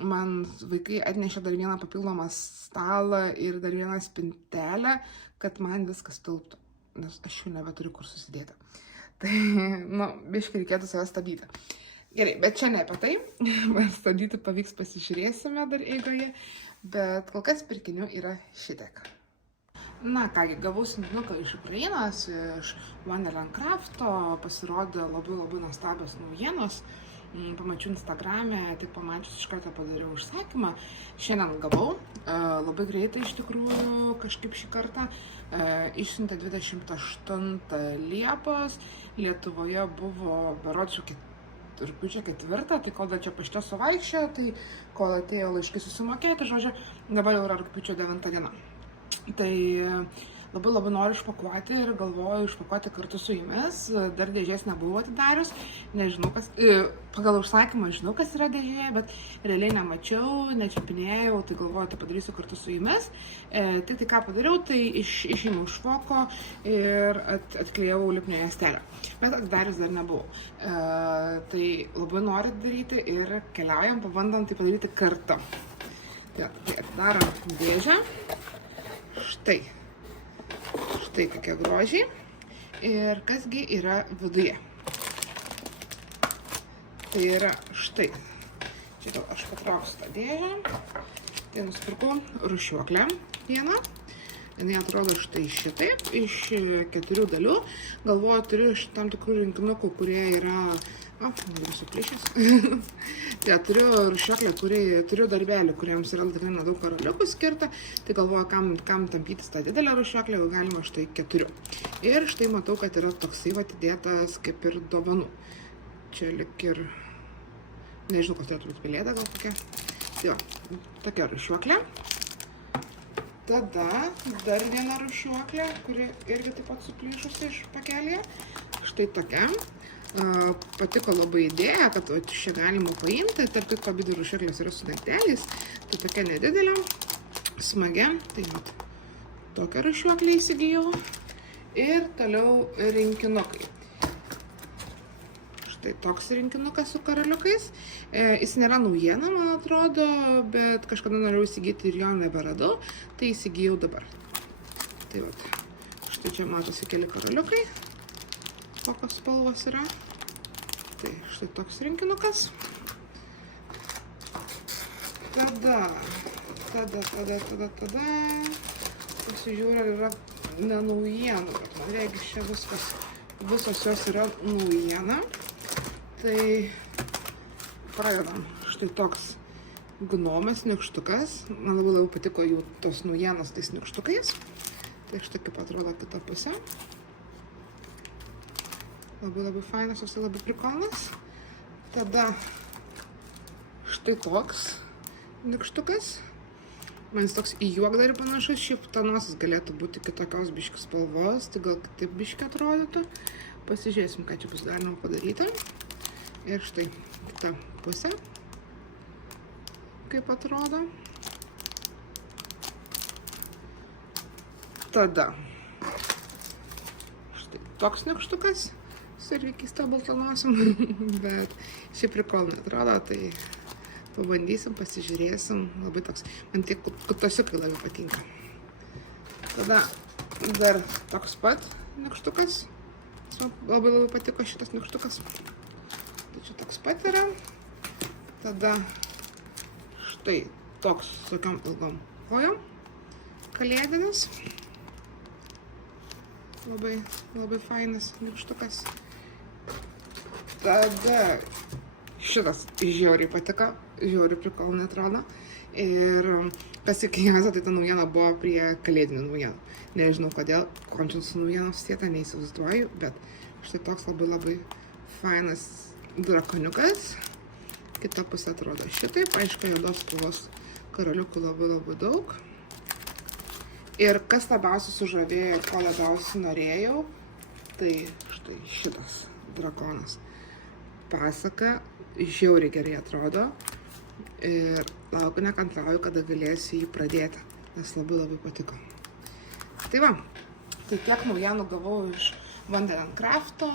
man vaikai atnešė dar vieną papildomą stalą ir dar vieną spintelę, kad man viskas tilptų, nes aš jau nebeturiu kur susidėti. Tai, biškai reikėtų save stabdyti. Gerai, bet čia ne apie tai, stabdyti pavyks, pasižiūrėsime dar eigoje, bet kol kas pirkinių yra šitiek. Na kągi, gavau siuntinuką iš Ukrainos, iš Wonderland Crafto, pasirodė labai nuostabios naujienos. Pamačiau Instagrame, tik pamačius iš karto padariau užsakymą. Šiandien gavau, labai greitai iš tikrųjų kažkaip šį kartą. Išsiuntė 28 Liepos, Lietuvoje buvo berods rugpjūčio 4, tai kol dar čia pašte suvaikščiojo, tai kol atėjo laiškai susimokėti, žodžiu, dabar jau yra rugpjūčio 9 diena. Tai labai noriu išpakuoti ir galvoju išpakuoti kartu su jumis. Dar dėžės nebuvau atidarius, nežinau kas, pagal užsakymą žinau kas yra dėžė, bet realiai nemačiau, nečiapinėjau, tai galvoju, tai padarysiu kartu su jumis. Tai ką padariau, tai išėmiau iš voko ir atklijavau lipnią juostelę, bet atidarius dar nebuvau. Tai labai noriu daryti ir keliaujam, pabandom tai padaryti kartu. Tai atidarom dėžę. Štai kokie grožiai ir kasgi yra viduje. Tai yra štai. Čia gal aš patrauksiu tą dėžę. Tai nusipirkau rūšiuoklę vieną. Jinai atrodo štai šitaip, iš 4 dalių. Galvoju, turiu tam tikrų rinkinukų, kurie yra... suplyšęs. Tai turiu rūšiuoklę, turiu darbelį, kuriems yra tikrai nedaug karoliukų skirta. Tai galvoju, kam tampytis tą didelę rūšiuoklę, jau galima štai 4. Ir štai matau, kad yra toksai atidėtas kaip ir dovanų. Čia lik ir... Nežinau, kas turėtų būti pelėda gal kokia. Tai jo, tokia rūšiuoklė. Tada dar viena rūšiuoklė, kuri irgi taip pat suplyšusi iš pakelėje. Štai tokia. Patiko labai idėja, kad čia galima paimti, tarp kitko abi rūšiuoklės yra su dangteliais, tai tokia nedidelė, smagia, tai vat tokią rūšiuoklę įsigijau ir toliau rinkinukai. Štai toks rinkinukas su karoliukais, jis nėra naujiena, man atrodo, bet kažkada norėjau įsigyti ir jo neberadau, tai įsigijau dabar. Tai vat, štai čia matosi keli karoliukai. Kokios spalvos yra. Tai štai toks rinkinukas. Tada pasižiūrė, ar yra ne naujiena, bet man reikia čia viskas, visos jos yra naujiena. Tai pradedam. Štai toks gnomas nykštukas. Man labai patiko jų tos naujienos tais nykštukais. Tai štai kaip atrodo kita pusė. Labai fainas, labai prikolnas. Tada štai toks nykštukas. Man jis toks į juokdarį panašus, šiaip ta nosis galėtų būti kitokios biškių spalvos, tai gal kitaip biškį atrodytų. Pasižiūrėsim, ką čia bus galima padaryti. Ir štai kita pusė, kaip atrodo. Tada štai toks nykštukas. Su irgi keista baltonosim, bet šiaip prikolnai atrodo, tai pabandysim, pasižiūrėsim, labai toks, man tie kutosiukai labai patinka. Tada dar toks pat nykštukas, labai patiko šitas nykštukas, tai čia toks pat yra. Tada štai toks su tokiom ilgom kojom, kalėdinis, labai fainas nykštukas. Tada šitas žiauriai patiko, žiauriai prikolnai atrodo. Ir kas įkiausia, tai ta naujiena buvo prie kalėdinių naujienų. Nežinau kodėl, končios naujienos sieta, neįsivaizduoju, bet štai toks labai fainas drakoniukas. Kita pusė atrodo šitaip, aišku, juodos spalvos karoliukų labai daug. Ir kas labiausiai sužavėjo ir ko labiausiai norėjau, tai štai šitas drakonas. Pasaka žiauriai gerai atrodo ir laukiu nekantrauju, kada galėsiu jį pradėti, nes labai patiko. Tai va, tai tiek naujienų gavau iš Vandelenkrafto,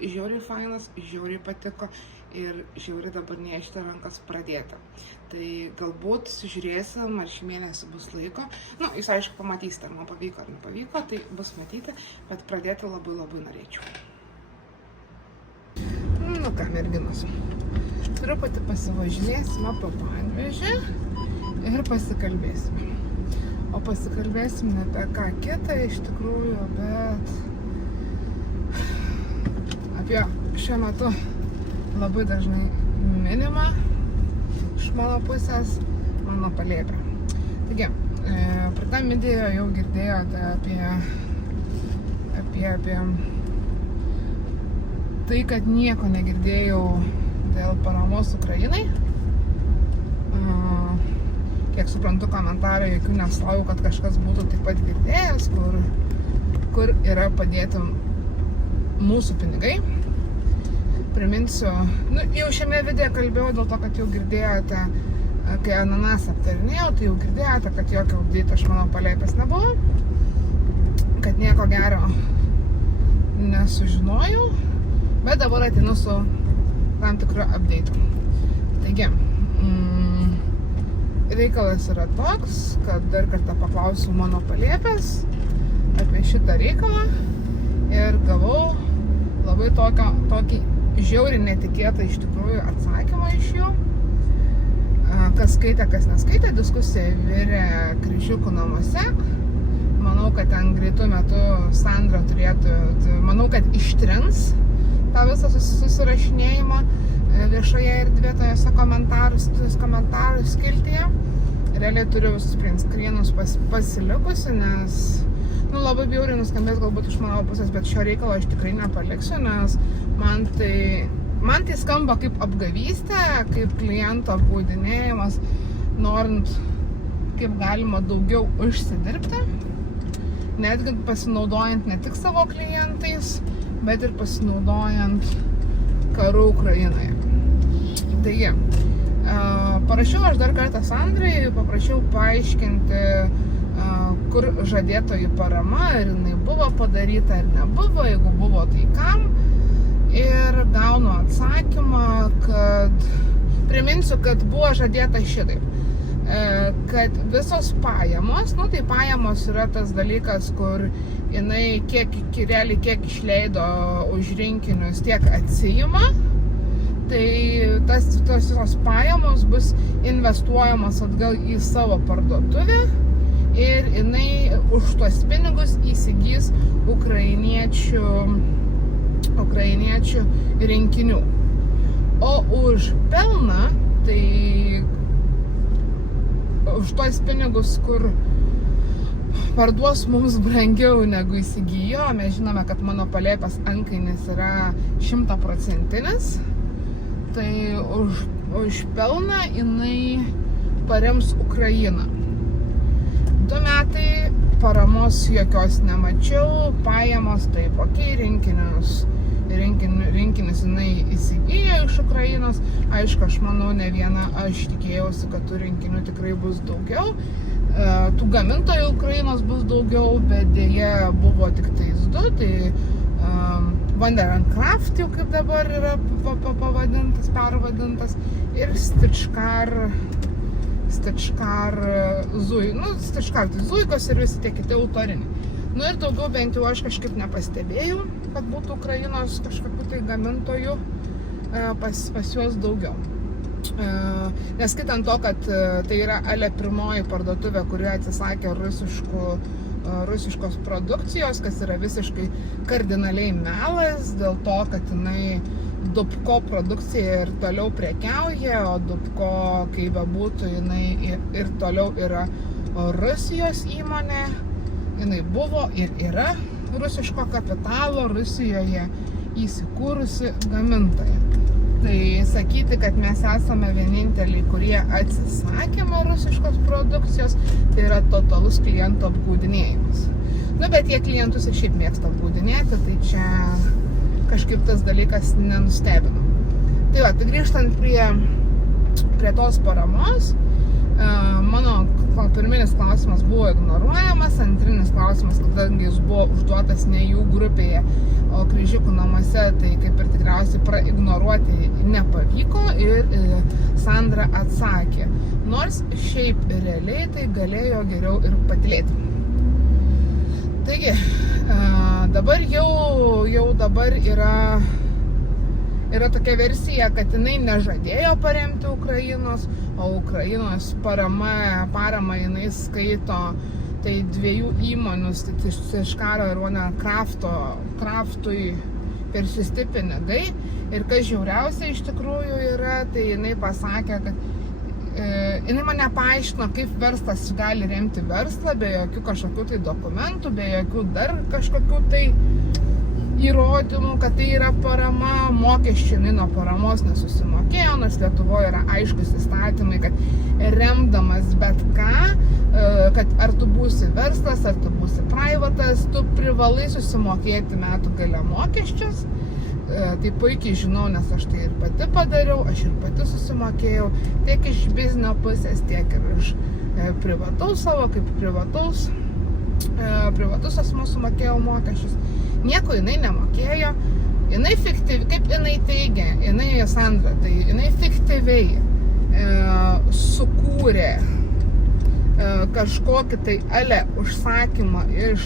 žiauriai fainas, žiauriai patiko ir žiauriai dabar niežti rankas pradėti. Tai galbūt žiūrėsim, ar šį mėnesį bus laiko. Nu, jūs aišku pamatysite, ar man pavyko ar nepavyko, tai bus matyti, bet pradėti labai norėčiau. Nu ką, merginos, truputį pasivažinėsime po Panevėžį ir pasikalbėsime. O pasikalbėsim ne apie ką kitą iš tikrųjų, bet apie šiuo metu labai dažnai minimą iš mano pusės mano palėpę. Taigi, praeitam video jau girdėjote apie tai, kad nieko negirdėjau dėl paramos Ukrainai. kiek suprantu komentarai, jokių neslauju, kad kažkas būtų taip pat girdėjęs, kur yra padėti mūsų pinigai. Priminsiu, jau šiame video kalbėjau dėl to, kad jau girdėjote, kai ananasą aptarinėjau, tai jau girdėjote, kad jokio update iš mano Palėpės nebuvo, kad nieko gero nesužinojau, bet dabar ateinu su tam tikru update. Taigi, reikalas yra toks, kad dar kartą paklausiau mano Palėpės apie šitą reikalą ir gavau labai tokį žiauriai netikėtą iš tikrųjų atsakymą iš jų. Kas skaitė, kas neskaitė, diskusija virė Kryžiukų namuose. Manau, kad ten greitų metu Sandra manau, kad ištrins tą visą susirašinėjimą viešoje erdvėje komentarų skiltyje. Realiai turiu visus print screenus pasilikusi, nes labai bjauriai nuskambės galbūt iš mano pusės, bet šio reikalo aš tikrai nepaliksiu, nes man tai skamba kaip apgavystė, kaip kliento apgaudinėjimas, norint kaip galima daugiau užsidirbti, netgi pasinaudojant ne tik savo klientais, bet ir pasinaudojant karu Ukrainoje. Taigi, parašiau aš dar kartą Sandrai, paprašiau paaiškinti, kur žadėtoji parama, ar jinai buvo padaryta, ar nebuvo, jeigu buvo, tai kam. Ir gaunu atsakymą, kad priminsiu, kad buvo žadėta šitaip, kad visos pajamos, tai pajamos yra tas dalykas, kur jinai realiai kiek išleido už rinkinius, tiek atsiima, tai tos visos pajamos bus investuojamos atgal į savo parduotuvę ir jinai už tuos pinigus įsigys ukrainiečių rinkinių. O už pelną, tai už tuos pinigus, kur parduos mums brangiau negu įsigijo, mes žinome, kad mano Palėpės antkainis yra 100%, tai už pelną jinai parems Ukrainą. 2 metai paramos jokios nemačiau, pajamos taip, rinkinius jinai įsigijo iš Ukrainos. Aišku, aš manau, ne viena, aš tikėjausi, kad tų rinkinių tikrai bus daugiau. Tų gamintojų Ukrainos bus daugiau, bet dėja buvo tik tais 2, tai Wonder and Craft, jau kaip dabar yra pervadintas, ir Stičkar tai Zuikos ir visi tie kiti autoriniai. Ir daugiau bent jau aš kažkaip nepastebėjau, kad būtų Ukrainos kažkokių tai gamintojų pas juos daugiau. Neskaitant to, kad tai yra ale pirmoji parduotuvė, kurioje atsisakė rusiškos produkcijos, kas yra visiškai kardinaliai melas, dėl to, kad jinai Dubko produkcija ir toliau prekiauja, o Dubko, kaip bebūtų, jinai ir toliau yra Rusijos įmonė. Jinai buvo ir yra rusiško kapitalo Rusijoje įsikūrusi gamintoja. Tai sakyti, kad mes esame vieninteliai, kurie atsisakėme rusiškos produkcijos, tai yra totalus klientų apgaudinėjimas. Bet jie klientus ir šiaip mėgsta apgaudinėti, tai čia kažkaip tas dalykas nenustebino. Tai grįžtant prie tos paramos, mano pirminis klausimas buvo ignoruojamas, antrinis klausimas, kadangi jis buvo užduotas ne jų grupėje, o Kryžiukų namuose, tai kaip ir tikriausiai praignoruoti nepavyko ir Sandra atsakė. Nors šiaip realiai tai galėjo geriau ir patylėti. Taigi, dabar jau dabar yra tokia versija, kad jinai nežadėjo paremti Ukrainos, o Ukrainos paramą jinai skaito tai 2 įmonių, Stičkaro ir Wonder Craftui persiųsti pinigai. Ir kas žiauriausia iš tikrųjų yra, tai jinai pasakė, kad jinai mane paaiškino, kaip verslas gali remti verslą be jokių kažkokių tai dokumentų, be jokių dar kažkokių tai įrodymų, kad tai yra parama, mokesčių nuo paramos nesusimokėjo, nors Lietuvoje yra aiškus įstatymai, kad remdamas bet ką, kad ar tu būsi verslas, ar tu būsi privatas, tu privalai susimokėti metų gale mokesčius. Tai puikiai žinau, nes aš tai ir pati padariau, aš ir pati susimokėjau tiek iš biznio pusės, tiek ir iš privataus savo, kaip privatus asmuo sumokėjau mokesčius. Nieko jinai nemokėjo, jinai fiktyviai, kaip jinai teigia, jinai Sandra, tai jinai fiktyviai sukūrė kažkokį tai užsakymą iš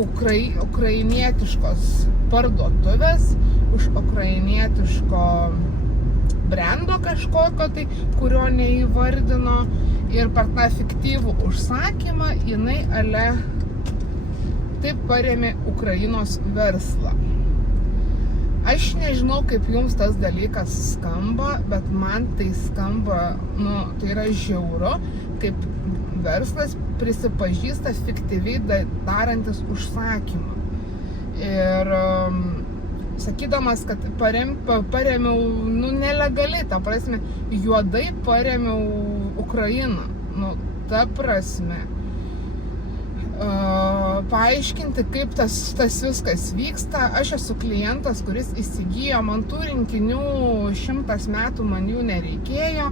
ukrainietiškos parduotuvės, už ukrainietiško brendo kažkokio tai, kurio neįvardino, ir per tą fiktyvų užsakymą jinai taip parėmė Ukrainos verslą. Aš nežinau, kaip jums tas dalykas skamba, bet man tai skamba, tai yra žiauru, kaip verslas prisipažįsta fiktyviai darantis užsakymą. Ir sakydamas, kad paremiau, nelegaliai, ta prasme, juodai paremiau Ukrainą. Ta prasme, paaiškinti, kaip tas viskas vyksta. Aš esu klientas, kuris įsigijo, man tų rinkinių 100 metų man jų nereikėjo.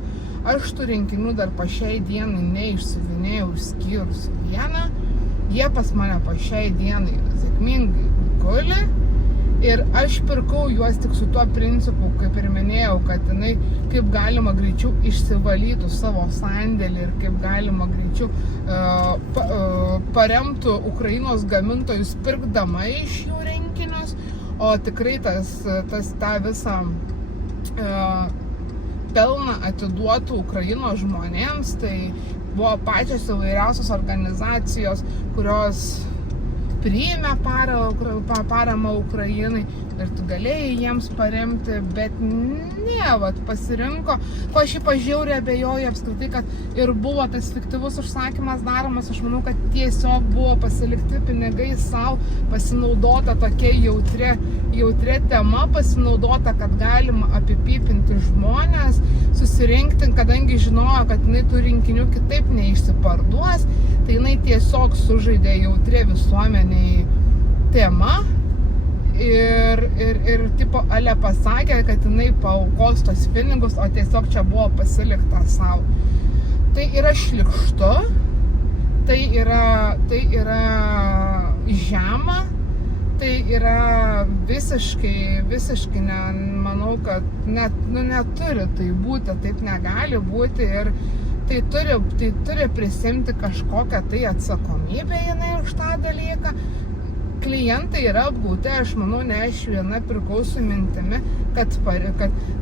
Aš tų rinkinių dar po šiai dienai neišsiuvinėjau išskyrus vieną. Jie pas mane po šiai dienai sėkmingai guli. Ir aš pirkau juos tik su tuo principu, kaip ir minėjau, kad jinai kaip galima greičiau išsivalytų savo sandėlį ir kaip galima greičiau paremtų Ukrainos gamintojus pirkdama iš jų rinkinius, o tikrai tą visą pelną atiduotų Ukrainos žmonėms. Tai buvo pačios įvairiausios organizacijos, kurios priėmė paramą Ukrainai ir tu galėjai jiems paremti, bet pasirinko, ko aš žiauriai abejoju apskritai, kad ir buvo tas fiktyvus užsakymas daromas. Aš manau, kad tiesiog buvo pasilikti pinigai savo, pasinaudota tokia jautria tema, pasinaudota, kad galima apipypinti žmonės, susirinkti, kadangi žinojo, kad jinai tų rinkinių kitaip neišsiparduos, tai jinai tiesiog sužaidė jautria visuomeniai tema ir tipo pasakė, kad jinai paaukos tos pinigus, o tiesiog čia buvo pasilikta savo. Tai yra šlykštu, tai yra žema, tai yra visiškai manau, kad neturi tai būti, taip negali būti, ir tai turi prisimti kažkokią tai atsakomybę jinai už tą dalyką. Klientai yra apgauti, aš manau, ne aš viena pirkau su mintimi, kad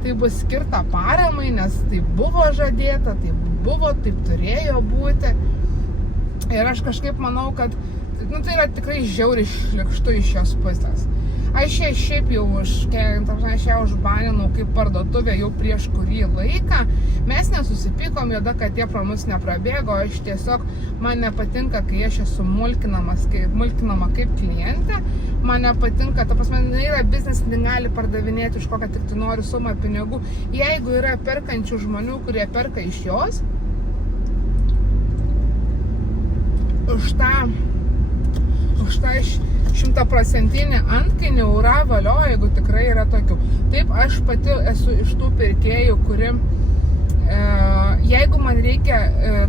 tai bus skirta paramai, nes tai buvo žadėta, taip turėjo būti. Ir aš kažkaip manau, kad tai yra tikrai žiauriai šlykštu iš šios pusės. Aš ją šiaip jau užbaninau kaip parduotuvę jau prieš kurį laiką. Mes nesusipykom, Juoda katė pro mus neprabėgo. Aš tiesiog, man nepatinka, kai aš esu mulkinama kaip klientė. Man nepatinka, ta prasme, yra biznis, negali pardavinėti už kokią tik tu nori sumą pinigų. Jeigu yra perkančių žmonių, kurie perka iš jos, už tą 100% antkainį ura valio, jeigu tikrai yra tokių. Taip, aš pati esu iš tų pirkėjų, kuri, jeigu man reikia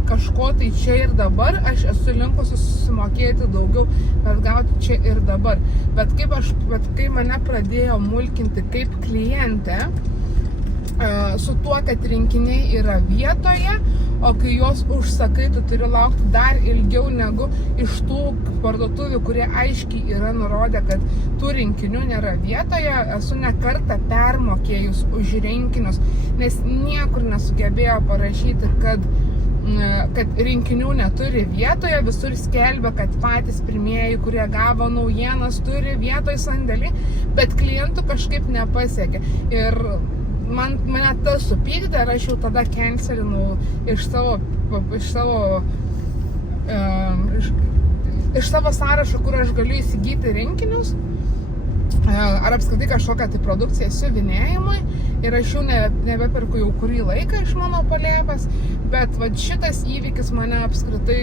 kažko tai čia ir dabar, aš esu linkusi susimokėti daugiau, bet gauti čia ir dabar. Bet kai mane pradėjo mulkinti kaip klientė, su tuo, kad rinkiniai yra vietoje, o kai juos užsakai, tu turi laukti dar ilgiau negu iš tų parduotuvių, kurie aiškiai yra nurodę, kad tų rinkinių nėra vietoje. Esu ne kartą permokėjus už rinkinius, nes niekur nesugebėjo parašyti, kad rinkinių neturi vietoje. Visur skelbia, kad patys pirmieji, kurie gavo naujienas, turi vietoj sandėlį, bet klientų kažkaip nepasiekė. Ir mane tas supykdė ir aš jau tada cancelinau iš savo sąrašo, kur aš galiu įsigyti rinkinius. ar apskritai kažkokią tai produkciją siuvinėjimui ir aš jau nebeperku jau kurį laiką iš mano palėpės, bet va, šitas įvykis mane apskritai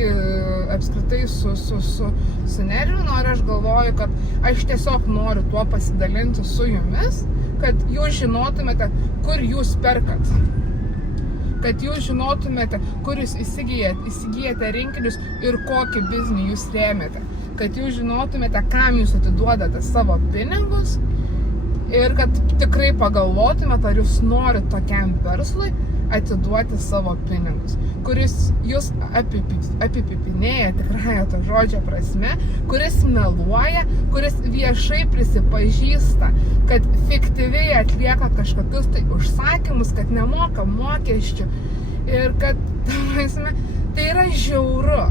sunervino ir aš galvoju, kad aš tiesiog noriu tuo pasidalinti su jumis, kad jūs žinotumėte, kur jūs perkat. Kad jūs žinotumėte, kur jūs įsigijate rinkinius ir kokį biznį jūs rėmėte. Kad jūs žinotumėte, kam jūs atiduodate savo pinigus ir kad tikrai pagalvotumėte, ar jūs norite tokiam verslui atiduoti savo pinigus, kuris jūs apipipinėja tikrąją to žodžio prasme, kuris meluoja, kuris viešai prisipažįsta, kad fiktyviai atlieka kažkokius tai užsakymus, kad nemoka mokesčių ir kad, tai yra žiauru.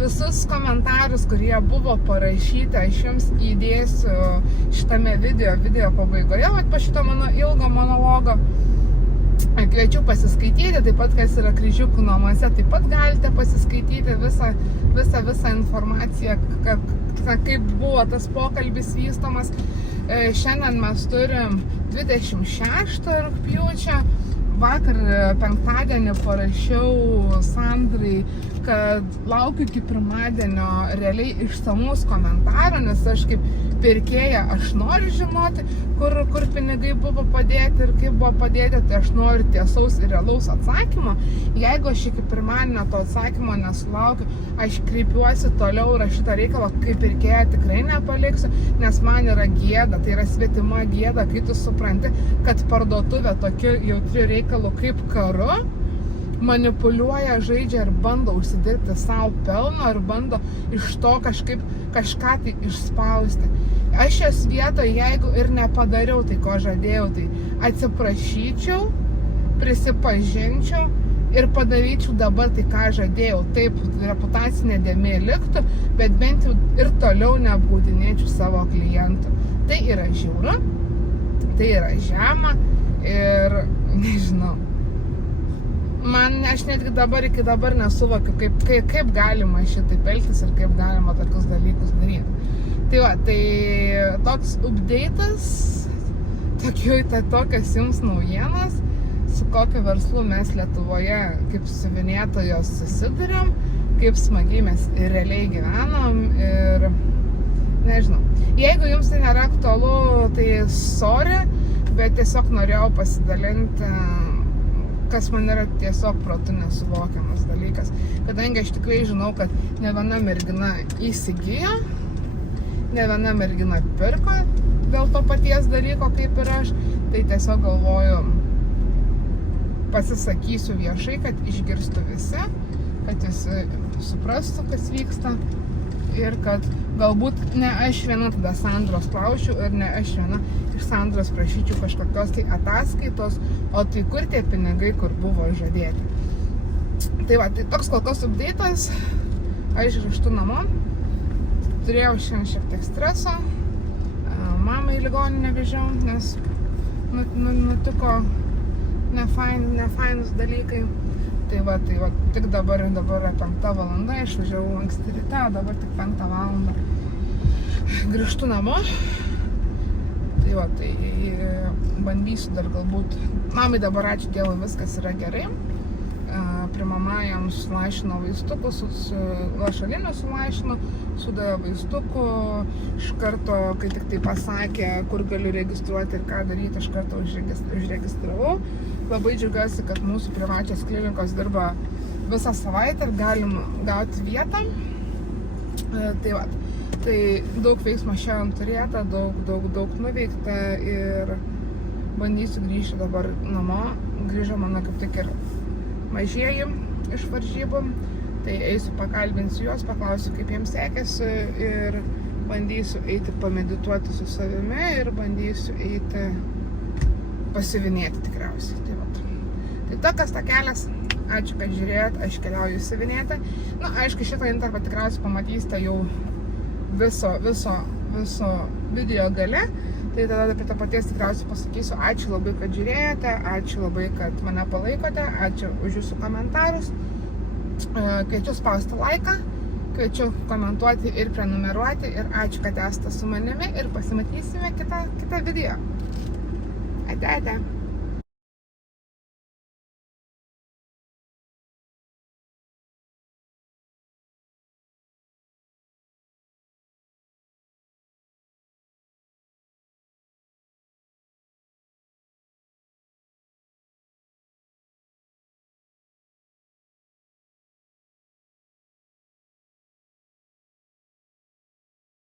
Visus komentarus, kurie buvo parašyti, aš jums įdėsiu šitame video pabaigoje, po šito mano ilgo monologo. Kviečiu pasiskaityti, taip pat kas yra Kryžiukų namuose, taip pat galite pasiskaityti visą informaciją, kaip buvo tas pokalbis vystomas. Šiandien mes turim 26 rugpjūčio. Vakar penktadienį parašiau Sandrai, kad laukiu iki pirmadienio realiai išsamaus komentaro, nes aš kaip pirkėja, aš noriu žinoti, kur pinigai buvo padėti ir kaip buvo padėti, tai aš noriu tiesaus ir realaus atsakymo. Jeigu aš iki pirmadienio to atsakymo nesulaukiu, aš kreipiuosi toliau ir aš šitą reikalą kaip pirkėja tikrai nepaliksiu, nes man yra gėda, tai yra svetima gėda, kai tu supranti, kad parduotuvė tokiu jautriu reikalu kaip karu manipuliuoja, žaidžia ir bando užsidirbti savo pelno ir bando iš to kažką tai išspausti. Aš jos vietoje, jeigu ir nepadariau tai, ko žadėjau, tai atsiprašyčiau, prisipažinčiau ir padaryčiau dabar tai, ką žadėjau. Taip, reputacinė dėmė liktų, bet bent jau ir toliau neapgaudinėčiau savo klientų. Tai yra žiauru, tai yra žema ir nežinau. Aš netgi iki dabar nesuvokiu, kaip galima šitaip elgtis ir kaip galima tokius dalykus daryti. Tai va, tai toks update'as, tokios jums naujienos, su kokiu verslu mes Lietuvoje kaip siuvinėtojos susiduriam, kaip smagiai mes ir realiai gyvenam ir nežinau. Jeigu jums tai nėra aktualu, tai sorry, bet tiesiog norėjau pasidalinti, kas man yra tiesiog protu nesuvokiamas dalykas. Kadangi aš tikrai žinau, kad ne viena mergina įsigijo, ne viena mergina pirko dėl to paties dalyko kaip ir aš, tai tiesiog galvoju, pasisakysiu viešai, kad išgirstų visi, kad visi suprastų, kas vyksta ir kad galbūt ne aš viena tada Sandros klausčiau ir ne aš viena iš Sandros prašyčiau kažkokios tai ataskaitos, o tai kur tie pinigai, kur buvo žadėti. Tai va, tai toks kol kas update'as, aš grįžtu namo, turėjau šiandien šiek tiek streso, mamai į ligoninę vežiau, nes nutiko nefainus dalykai. Tai va, tik dabar yra 5 valanda, išvažiavau anksti ryte, dabar tik 5 valandą. Grįžtu namo. Tai va, tai bandysiu dar galbūt. Mamai dabar ačiū Dievui, viskas yra gerai. Prie mama jam sulaišino vaistukų, lašalinio sulaišino, sudavė vaistukų, iš karto, kai tik tai pasakė, kur galiu registruoti ir ką daryti, iš karto užregistravau. Labai džiaugiuosi, kad mūsų privačios klinikos dirba visą savaitę ir galim gauti vietą. Tai va, tai daug veiksmo šiandien turėta, daug nuveikta ir bandysiu grįžti dabar namo. Grįžo mano kaip tik ir mažieji iš varžybų, tai eisiu pakalbinsiu juos, paklausiu, kaip jiems sekėsi ir bandysiu eiti pamedituoti su savimi ir bandysiu eiti pasiuvinėti tikriausiai. Tai tokias takelis, ačiū, kad žiūrėjot, aš keliauju siuvinėti. Aišku, šitą intervą tikriausiai pamatysite jau viso video gale. Tai tada apie to paties tikriausiai pasakysiu, ačiū labai, kad žiūrėjote, ačiū labai, kad mane palaikote, ačiū už jūsų komentarus. Kviečiu spausti laiką, Kviečiu komentuoti ir prenumeruoti ir ačiū, kad esate su manimi ir pasimatysime kitą video. Ate.